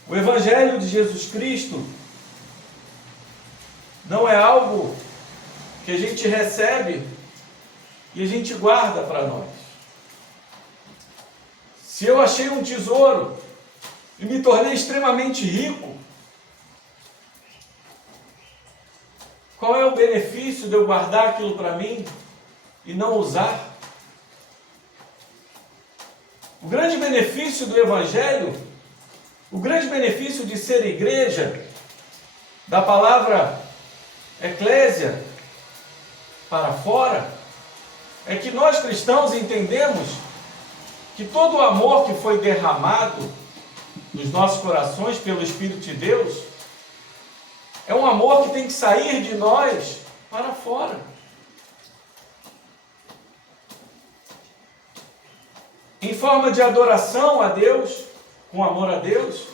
O Evangelho de Jesus Cristo não é algo que a gente recebe e a gente guarda para nós. Se eu achei um tesouro e me tornei extremamente rico, qual é o benefício de eu guardar aquilo para mim e não usar? O grande benefício do Evangelho, o grande benefício de ser igreja, da palavra eclésia para fora, é que nós cristãos entendemos que todo o amor que foi derramado nos nossos corações pelo Espírito de Deus é um amor que tem que sair de nós para fora. Em forma de adoração a Deus, com amor a Deus,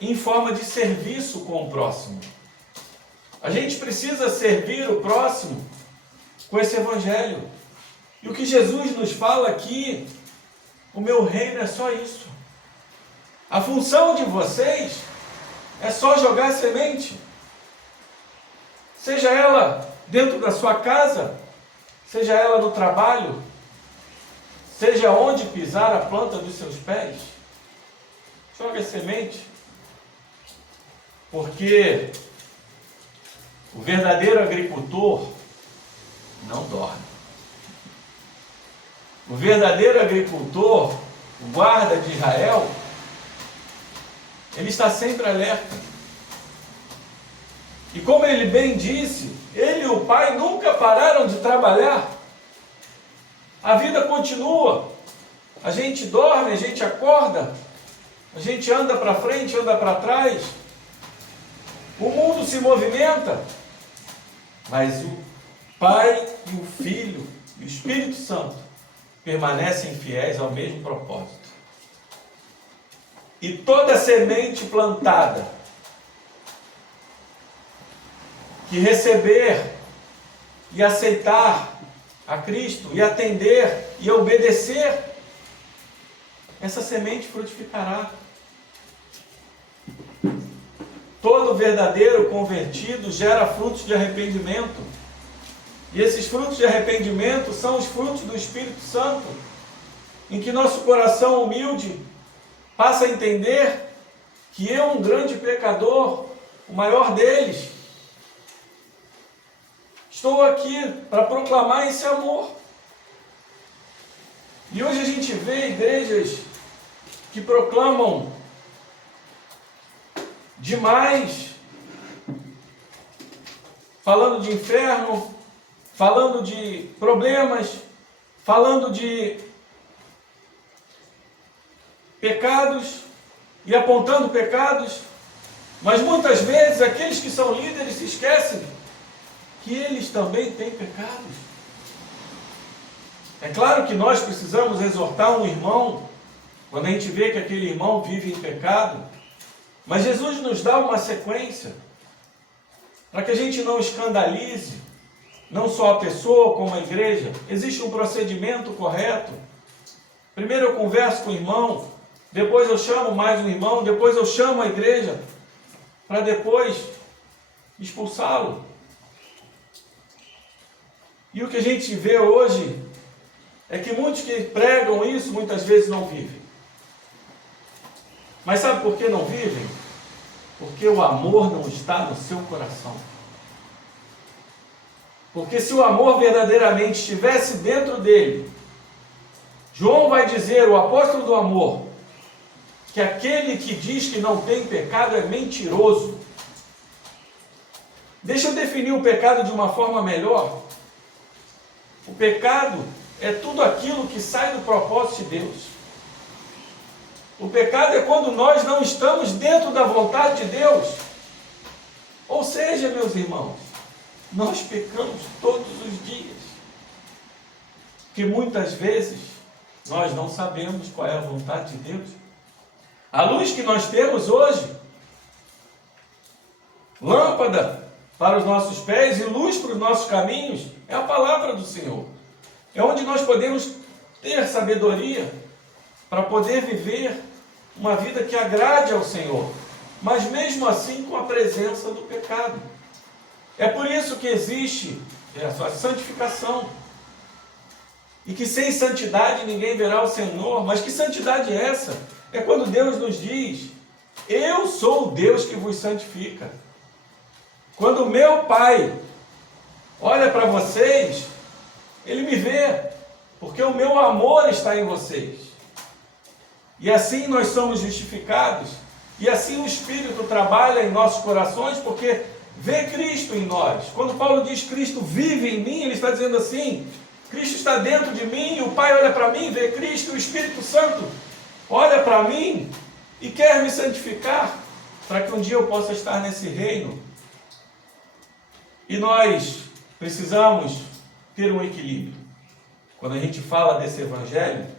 em forma de serviço com o próximo. A gente precisa servir o próximo com esse Evangelho. E o que Jesus nos fala aqui, o meu reino é só isso. A função de vocês é só jogar semente. Seja ela dentro da sua casa, seja ela no trabalho, seja onde pisar a planta dos seus pés. Joga semente. Porque o verdadeiro agricultor não dorme. O verdadeiro agricultor, o guarda de Israel, ele está sempre alerta. E como ele bem disse, ele e o pai nunca pararam de trabalhar. A vida continua. A gente dorme, a gente acorda, a gente anda para frente, anda para trás. O mundo se movimenta, mas o Pai e o Filho e o Espírito Santo permanecem fiéis ao mesmo propósito. E toda semente plantada que receber e aceitar a Cristo e atender e obedecer, essa semente frutificará. Todo verdadeiro convertido gera frutos de arrependimento. E esses frutos de arrependimento são os frutos do Espírito Santo, em que nosso coração humilde passa a entender que eu, um grande pecador, o maior deles, estou aqui para proclamar esse amor. E hoje a gente vê igrejas que proclamam demais falando de inferno, falando de problemas, falando de pecados e apontando pecados, mas muitas vezes aqueles que são líderes se esquecem que eles também têm pecados. É claro que nós precisamos exortar um irmão quando a gente vê que aquele irmão vive em pecado, mas Jesus nos dá uma sequência para que a gente não escandalize não só a pessoa como a igreja. Existe um procedimento correto. Primeiro eu converso com o irmão, depois eu chamo mais um irmão, depois eu chamo a igreja, para depois expulsá-lo. E o que a gente vê hoje é que muitos que pregam isso, muitas vezes não vivem. Mas sabe por que não vivem? Porque o amor não está no seu coração. Porque se o amor verdadeiramente estivesse dentro dele, João vai dizer, o apóstolo do amor, que aquele que diz que não tem pecado é mentiroso. Deixa eu definir o pecado de uma forma melhor. O pecado é tudo aquilo que sai do propósito de Deus. O pecado é quando nós não estamos dentro da vontade de Deus. Ou seja, meus irmãos, nós pecamos todos os dias. Que muitas vezes nós não sabemos qual é a vontade de Deus. A luz que nós temos hoje, lâmpada para os nossos pés e luz para os nossos caminhos, é a palavra do Senhor. É onde nós podemos ter sabedoria para poder viver uma vida que agrade ao Senhor, mas mesmo assim com a presença do pecado. É por isso que existe a santificação. E que sem santidade ninguém verá o Senhor. Mas que santidade é essa? É quando Deus nos diz, eu sou o Deus que vos santifica. Quando o meu Pai olha para vocês, Ele me vê, porque o meu amor está em vocês. E assim nós somos justificados, e assim o Espírito trabalha em nossos corações, porque vê Cristo em nós. Quando Paulo diz Cristo vive em mim, ele está dizendo assim, Cristo está dentro de mim, o Pai olha para mim, vê Cristo, o Espírito Santo olha para mim e quer me santificar, para que um dia eu possa estar nesse reino. E nós precisamos ter um equilíbrio. Quando a gente fala desse Evangelho,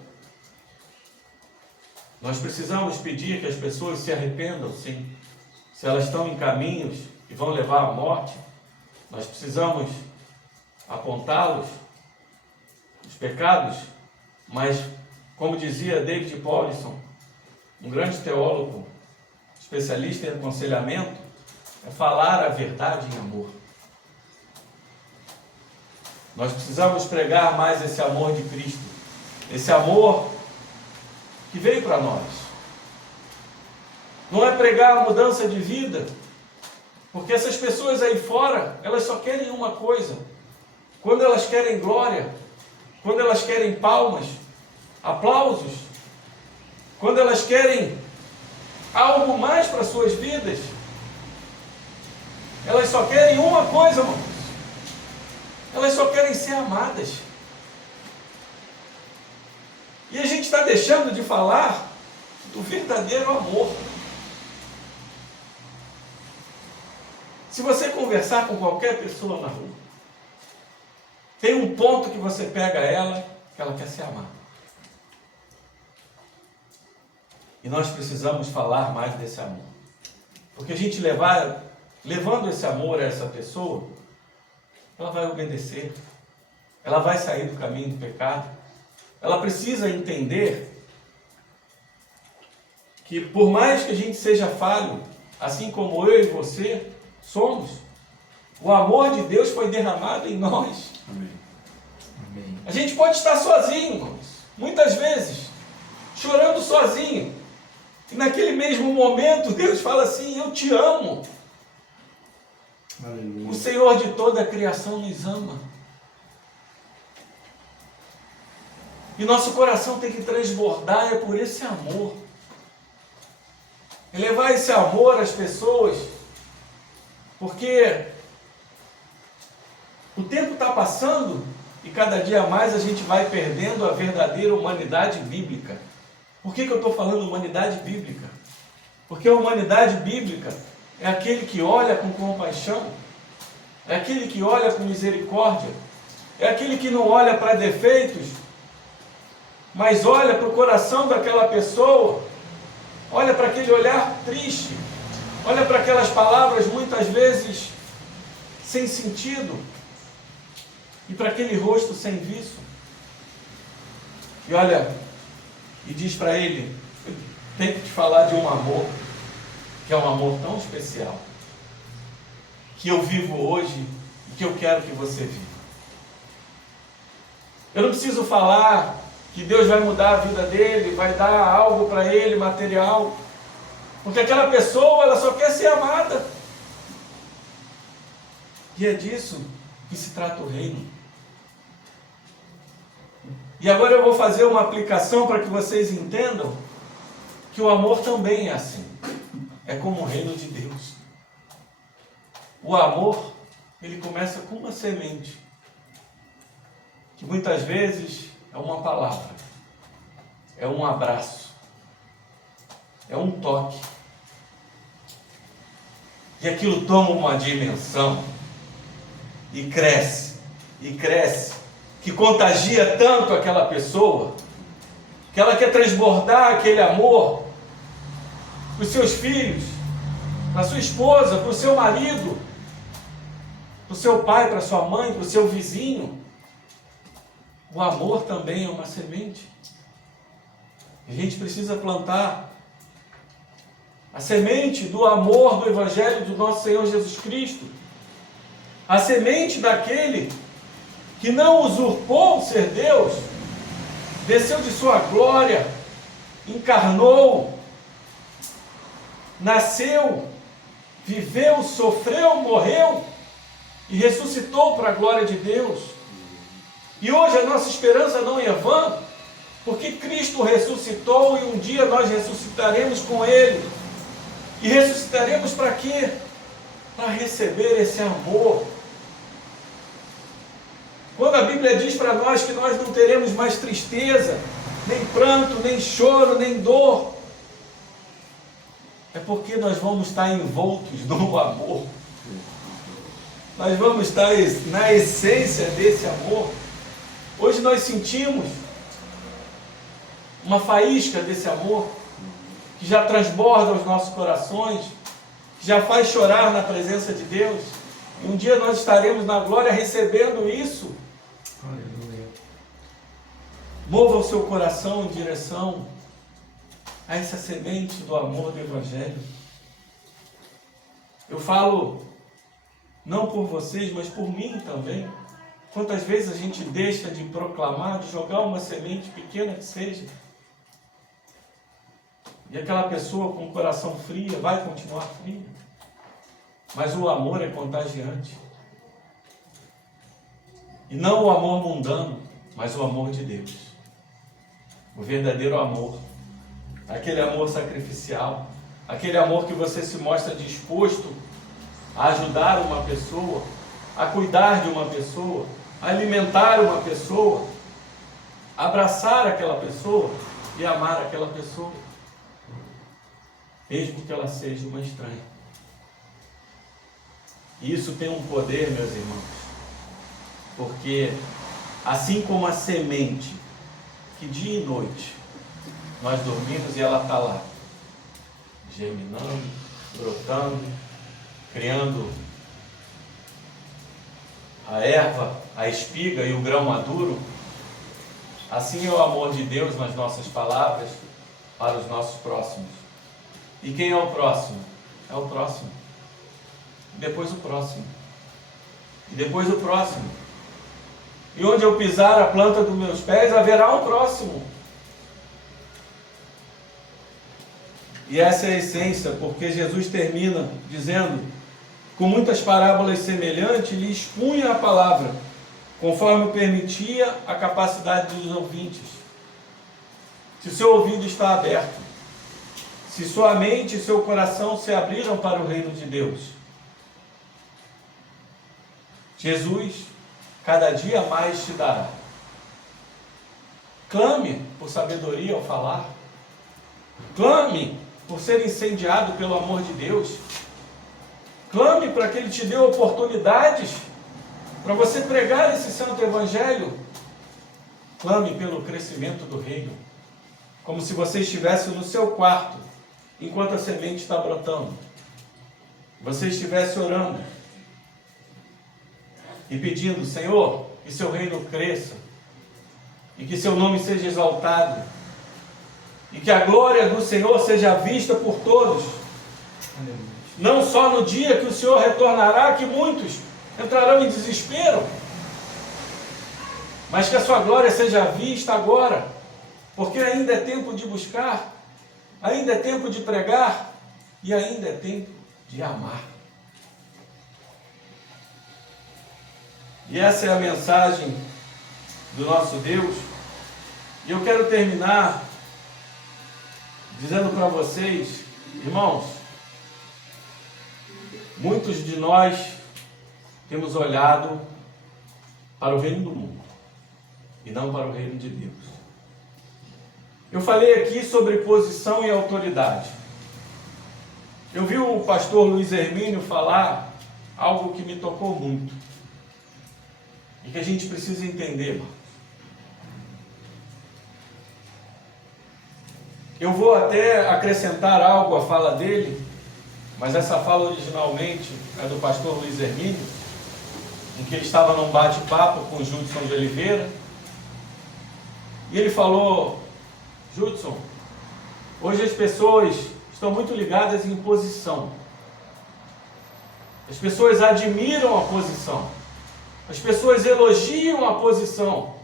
nós precisamos pedir que as pessoas se arrependam, sim. Se elas estão em caminhos que vão levar à morte, nós precisamos apontá-los, os pecados, mas, como dizia David Powlison, um grande teólogo, especialista em aconselhamento, é falar a verdade em amor. Nós precisamos pregar mais esse amor de Cristo, esse amor que veio para nós. Não é pregar a mudança de vida, porque essas pessoas aí fora, elas só querem uma coisa. Quando elas querem glória, quando elas querem palmas, aplausos, quando elas querem algo mais para suas vidas, elas só querem uma coisa, irmãos. Elas só querem ser amadas. E a gente está deixando de falar do verdadeiro amor. Se você conversar com qualquer pessoa na rua, tem um ponto que você pega ela, que ela quer ser amada. E nós precisamos falar mais desse amor. Porque a gente levando esse amor a essa pessoa, ela vai obedecer. Ela vai sair do caminho do pecado. Ela precisa entender que por mais que a gente seja falho, assim como eu e você somos, o amor de Deus foi derramado em nós. Amém. Amém. A gente pode estar sozinho, irmãos, muitas vezes, chorando sozinho. E naquele mesmo momento, Deus fala assim, eu te amo. Aleluia. O Senhor de toda a criação nos ama. E nosso coração tem que transbordar, é por esse amor. É levar esse amor às pessoas, porque O tempo está passando e cada dia mais a gente vai perdendo a verdadeira humanidade bíblica. Por que eu estou falando humanidade bíblica? Porque a humanidade bíblica é aquele que olha com compaixão, é aquele que olha com misericórdia, é aquele que não olha para defeitos, mas olha para o coração daquela pessoa, olha para aquele olhar triste, olha para aquelas palavras muitas vezes sem sentido, e para aquele rosto sem viço, e olha, e diz para ele: tem que te falar de um amor, que é um amor tão especial, que eu vivo hoje e que eu quero que você viva. Eu não preciso falar que Deus vai mudar a vida dele, vai dar algo para ele, material, porque aquela pessoa, ela só quer ser amada. E é disso que se trata o reino. E agora eu vou fazer uma aplicação para que vocês entendam que o amor também é assim. É como o reino de Deus. O amor, ele começa com uma semente, que muitas vezes é uma palavra, é um abraço, é um toque. E aquilo toma uma dimensão e cresce, que contagia tanto aquela pessoa, que ela quer transbordar aquele amor para os seus filhos, para a sua esposa, para o seu marido, para o seu pai, para a sua mãe, para o seu vizinho. O amor também é uma semente. A gente precisa plantar a semente do amor do Evangelho do nosso Senhor Jesus Cristo, a semente daquele que não usurpou ser Deus, desceu de sua glória, encarnou, nasceu, viveu, sofreu, morreu e ressuscitou para a glória de Deus. E hoje a nossa esperança não é vã, porque Cristo ressuscitou e um dia nós ressuscitaremos com Ele. E ressuscitaremos para quê? Para receber esse amor. Quando a Bíblia diz para nós que nós não teremos mais tristeza, nem pranto, nem choro, nem dor, é porque nós vamos estar envoltos no amor. Nós vamos estar na essência desse amor. Hoje nós sentimos uma faísca desse amor, que já transborda os nossos corações, que já faz chorar na presença de Deus. E um dia nós estaremos na glória recebendo isso. Aleluia. Mova o seu coração em direção a essa semente do amor do Evangelho. Eu falo não por vocês, mas por mim também. Quantas vezes a gente deixa de proclamar, de jogar uma semente pequena que seja, e aquela pessoa com o coração frio vai continuar fria, mas o amor é contagiante. E não o amor mundano, mas o amor de Deus. O verdadeiro amor. Aquele amor sacrificial. Aquele amor que você se mostra disposto a ajudar uma pessoa, a cuidar de uma pessoa, a alimentar uma pessoa, abraçar aquela pessoa e amar aquela pessoa, mesmo que ela seja uma estranha. E isso tem um poder, meus irmãos, porque assim como a semente, que dia e noite nós dormimos e ela está lá, germinando, brotando, criando a erva, a espiga e o grão maduro, assim é o amor de Deus nas nossas palavras para os nossos próximos. E quem é o próximo? É o próximo. E depois o próximo. E depois o próximo. E onde eu pisar a planta dos meus pés, haverá um próximo. E essa é a essência, porque Jesus termina dizendo, com muitas parábolas semelhantes, lhe expunha a palavra, conforme permitia a capacidade dos ouvintes. Se o seu ouvido está aberto, se sua mente e seu coração se abriram para o reino de Deus, Jesus cada dia mais te dará. Clame por sabedoria ao falar. Clame por ser incendiado pelo amor de Deus. Clame para que Ele te dê oportunidades para você pregar esse santo evangelho. Clame pelo crescimento do reino, como se você estivesse no seu quarto, enquanto a semente está brotando. Você estivesse orando e pedindo: Senhor, que seu reino cresça, e que seu nome seja exaltado, e que a glória do Senhor seja vista por todos. Não só no dia que o Senhor retornará, que muitos entrarão em desespero, mas que a sua glória seja vista agora, porque ainda é tempo de buscar, ainda é tempo de pregar, e ainda é tempo de amar. E essa é a mensagem do nosso Deus. E eu quero terminar dizendo para vocês, irmãos, muitos de nós temos olhado para o reino do mundo e não para o reino de Deus. Eu falei aqui sobre posição e autoridade. Eu vi o pastor Luiz Hermínio falar algo que me tocou muito e que a gente precisa entender, irmão. Eu vou até acrescentar algo à fala dele, mas essa fala originalmente é do pastor Luiz Hermínio, em que ele estava num bate-papo com o Judson de Oliveira, e ele falou: Judson, hoje as pessoas estão muito ligadas em posição. As pessoas admiram a posição. As pessoas elogiam a posição.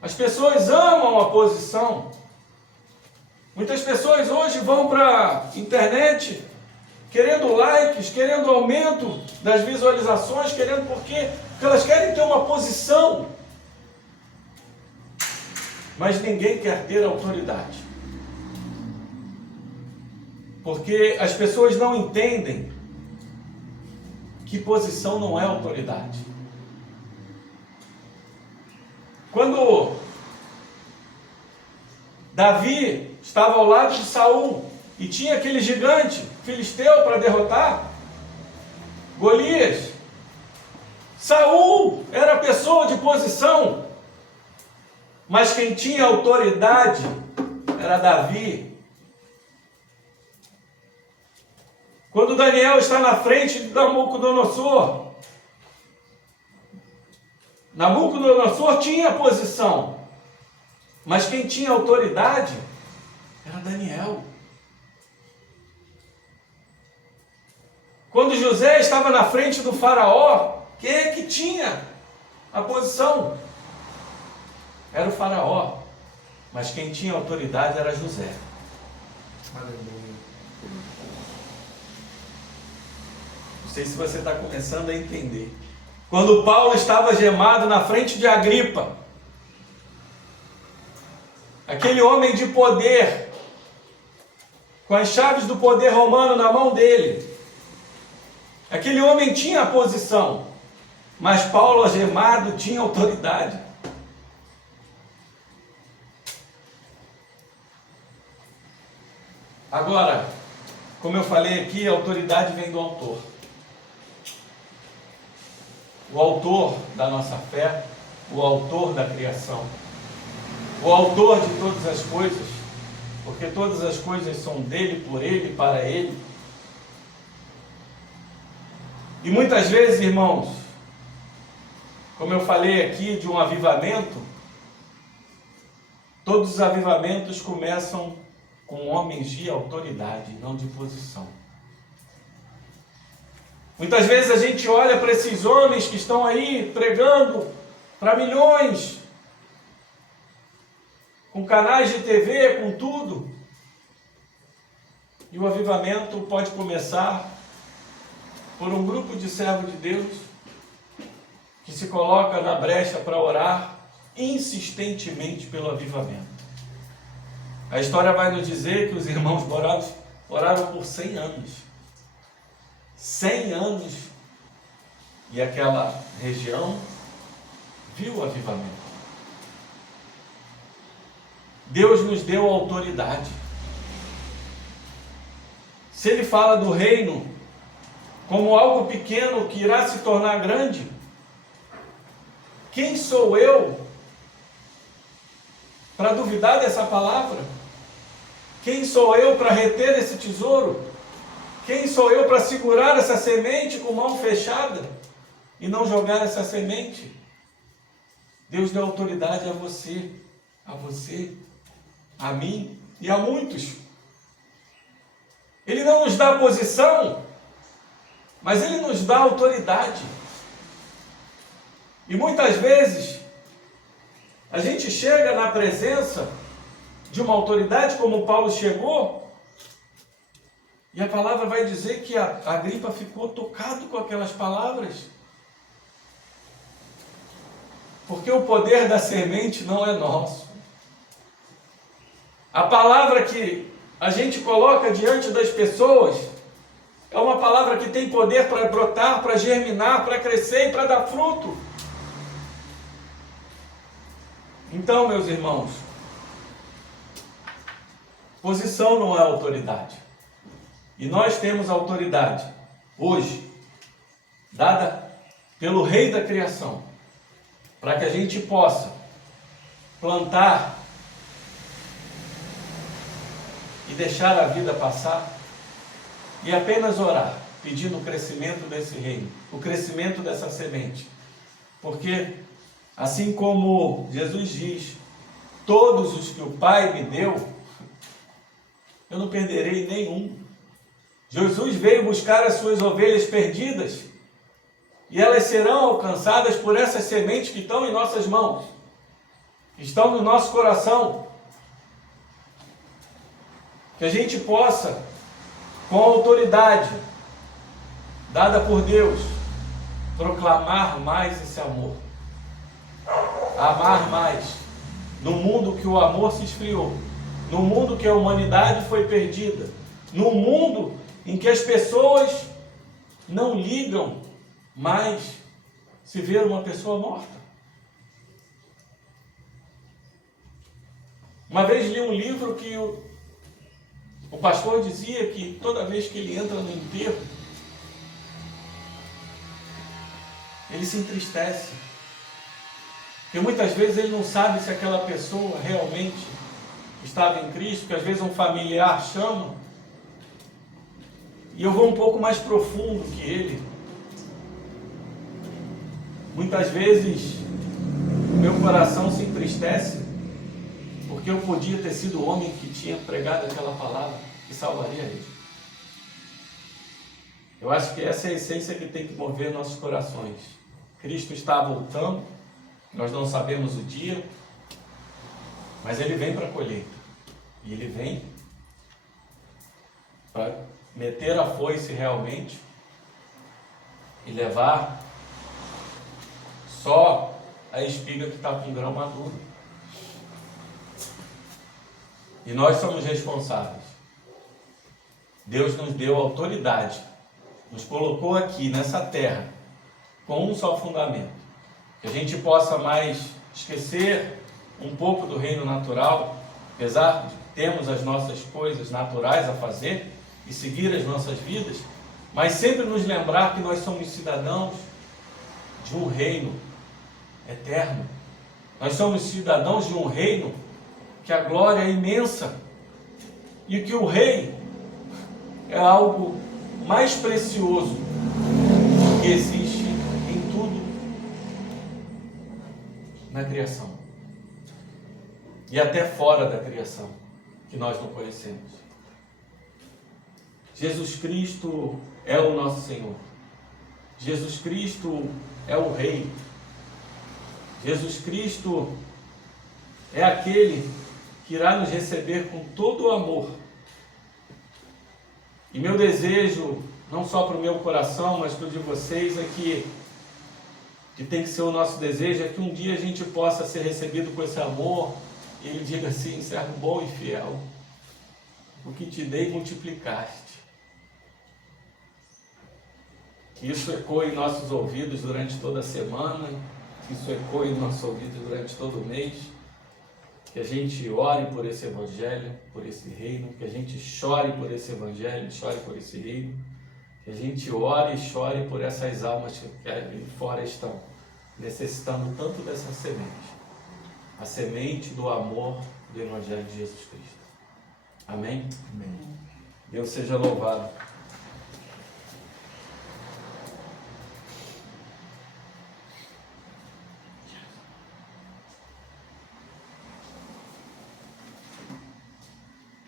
As pessoas amam a posição. Muitas pessoas hoje vão para a internet querendo likes, querendo aumento das visualizações, querendo porque elas querem ter uma posição. Mas ninguém quer ter autoridade. Porque as pessoas não entendem que posição não é autoridade. Quando Davi estava ao lado de Saul e tinha aquele gigante filisteu para derrotar, Golias, Saul era pessoa de posição, mas quem tinha autoridade era Davi. Quando Daniel está na frente de Nabucodonosor, Nabucodonosor tinha posição, mas quem tinha autoridade era Daniel. Quando José estava na frente do faraó, quem é que tinha a posição? Era o faraó, mas quem tinha autoridade era José. Aleluia. Não sei se você está começando a entender. Quando Paulo estava gemado na frente de Agripa, aquele homem de poder, com as chaves do poder romano na mão dele, aquele homem tinha a posição, mas Paulo, algemado, tinha autoridade. Agora, como eu falei aqui, a autoridade vem do autor. O autor da nossa fé, o autor da criação, o autor de todas as coisas, porque todas as coisas são dele, por ele, para ele. E muitas vezes, irmãos, como eu falei aqui de um avivamento, todos os avivamentos começam com homens de autoridade, não de posição. Muitas vezes a gente olha para esses homens que estão aí pregando para milhões, com canais de TV, com tudo, e o avivamento pode começar por um grupo de servos de Deus que se coloca na brecha para orar insistentemente pelo avivamento. A história vai nos dizer que os irmãos oraram por 100 anos. 100 anos. E aquela região viu o avivamento. Deus nos deu autoridade. Se Ele fala do reino como algo pequeno que irá se tornar grande, quem sou eu para duvidar dessa palavra? Quem sou eu para reter esse tesouro? Quem sou eu para segurar essa semente com mão fechada e não jogar essa semente? Deus deu autoridade a você, a mim e a muitos. Ele não nos dá posição, mas Ele nos dá autoridade. E muitas vezes, a gente chega na presença de uma autoridade, como Paulo chegou, e a palavra vai dizer que a Agripa ficou tocado com aquelas palavras. Porque o poder da semente não é nosso. A palavra que a gente coloca diante das pessoas é uma palavra que tem poder para brotar, para germinar, para crescer e para dar fruto. Então, meus irmãos, posição não é autoridade. E nós temos autoridade hoje, dada pelo Rei da criação, para que a gente possa plantar e deixar a vida passar e apenas orar, pedindo o crescimento desse reino, o crescimento dessa semente. Porque, assim como Jesus diz, todos os que o Pai me deu, eu não perderei nenhum. Jesus veio buscar as suas ovelhas perdidas e elas serão alcançadas por essas sementes que estão em nossas mãos, que estão no nosso coração. Que a gente possa, com a autoridade dada por Deus, proclamar mais esse amor, amar mais, no mundo que o amor se esfriou, no mundo que a humanidade foi perdida, no mundo em que as pessoas não ligam mais se ver uma pessoa morta. Uma vez li um livro que o pastor dizia que toda vez que ele entra no enterro, ele se entristece. Porque muitas vezes ele não sabe se aquela pessoa realmente estava em Cristo, que às vezes um familiar chama. E eu vou um pouco mais profundo que ele. Muitas vezes o meu coração se entristece porque eu podia ter sido o homem que tinha pregado aquela palavra que salvaria ele. Eu acho que essa é a essência que tem que mover nossos corações. Cristo está voltando, nós não sabemos o dia, mas Ele vem para a colheita. E Ele vem para meter a foice realmente e levar só a espiga que está com grão maduro. E nós somos responsáveis. Deus nos deu autoridade, nos colocou aqui nessa terra com um só fundamento, que a gente possa mais esquecer um pouco do reino natural, apesar de termos as nossas coisas naturais a fazer e seguir as nossas vidas, mas sempre nos lembrar que nós somos cidadãos de um reino eterno. Nós somos cidadãos de um reino que a glória é imensa e que o rei é algo mais precioso que existe em tudo na criação e até fora da criação que nós não conhecemos. Jesus Cristo é o nosso Senhor. Jesus Cristo é o Rei. Jesus Cristo é aquele que irá nos receber com todo o amor. E meu desejo, não só para o meu coração, mas para o de vocês, é que tem que ser o nosso desejo, é que um dia a gente possa ser recebido com esse amor e Ele diga assim: servo bom e fiel, o que te dei multiplicaste. Que isso ecoe em nossos ouvidos durante toda a semana, que isso ecoe no nosso ouvido durante todo o mês, que a gente ore por esse Evangelho, por esse reino, que a gente chore por esse Evangelho, chore por esse reino, que a gente ore e chore por essas almas que ali fora estão necessitando tanto dessa semente, a semente do amor do Evangelho de Jesus Cristo. Amém? Amém. Deus seja louvado.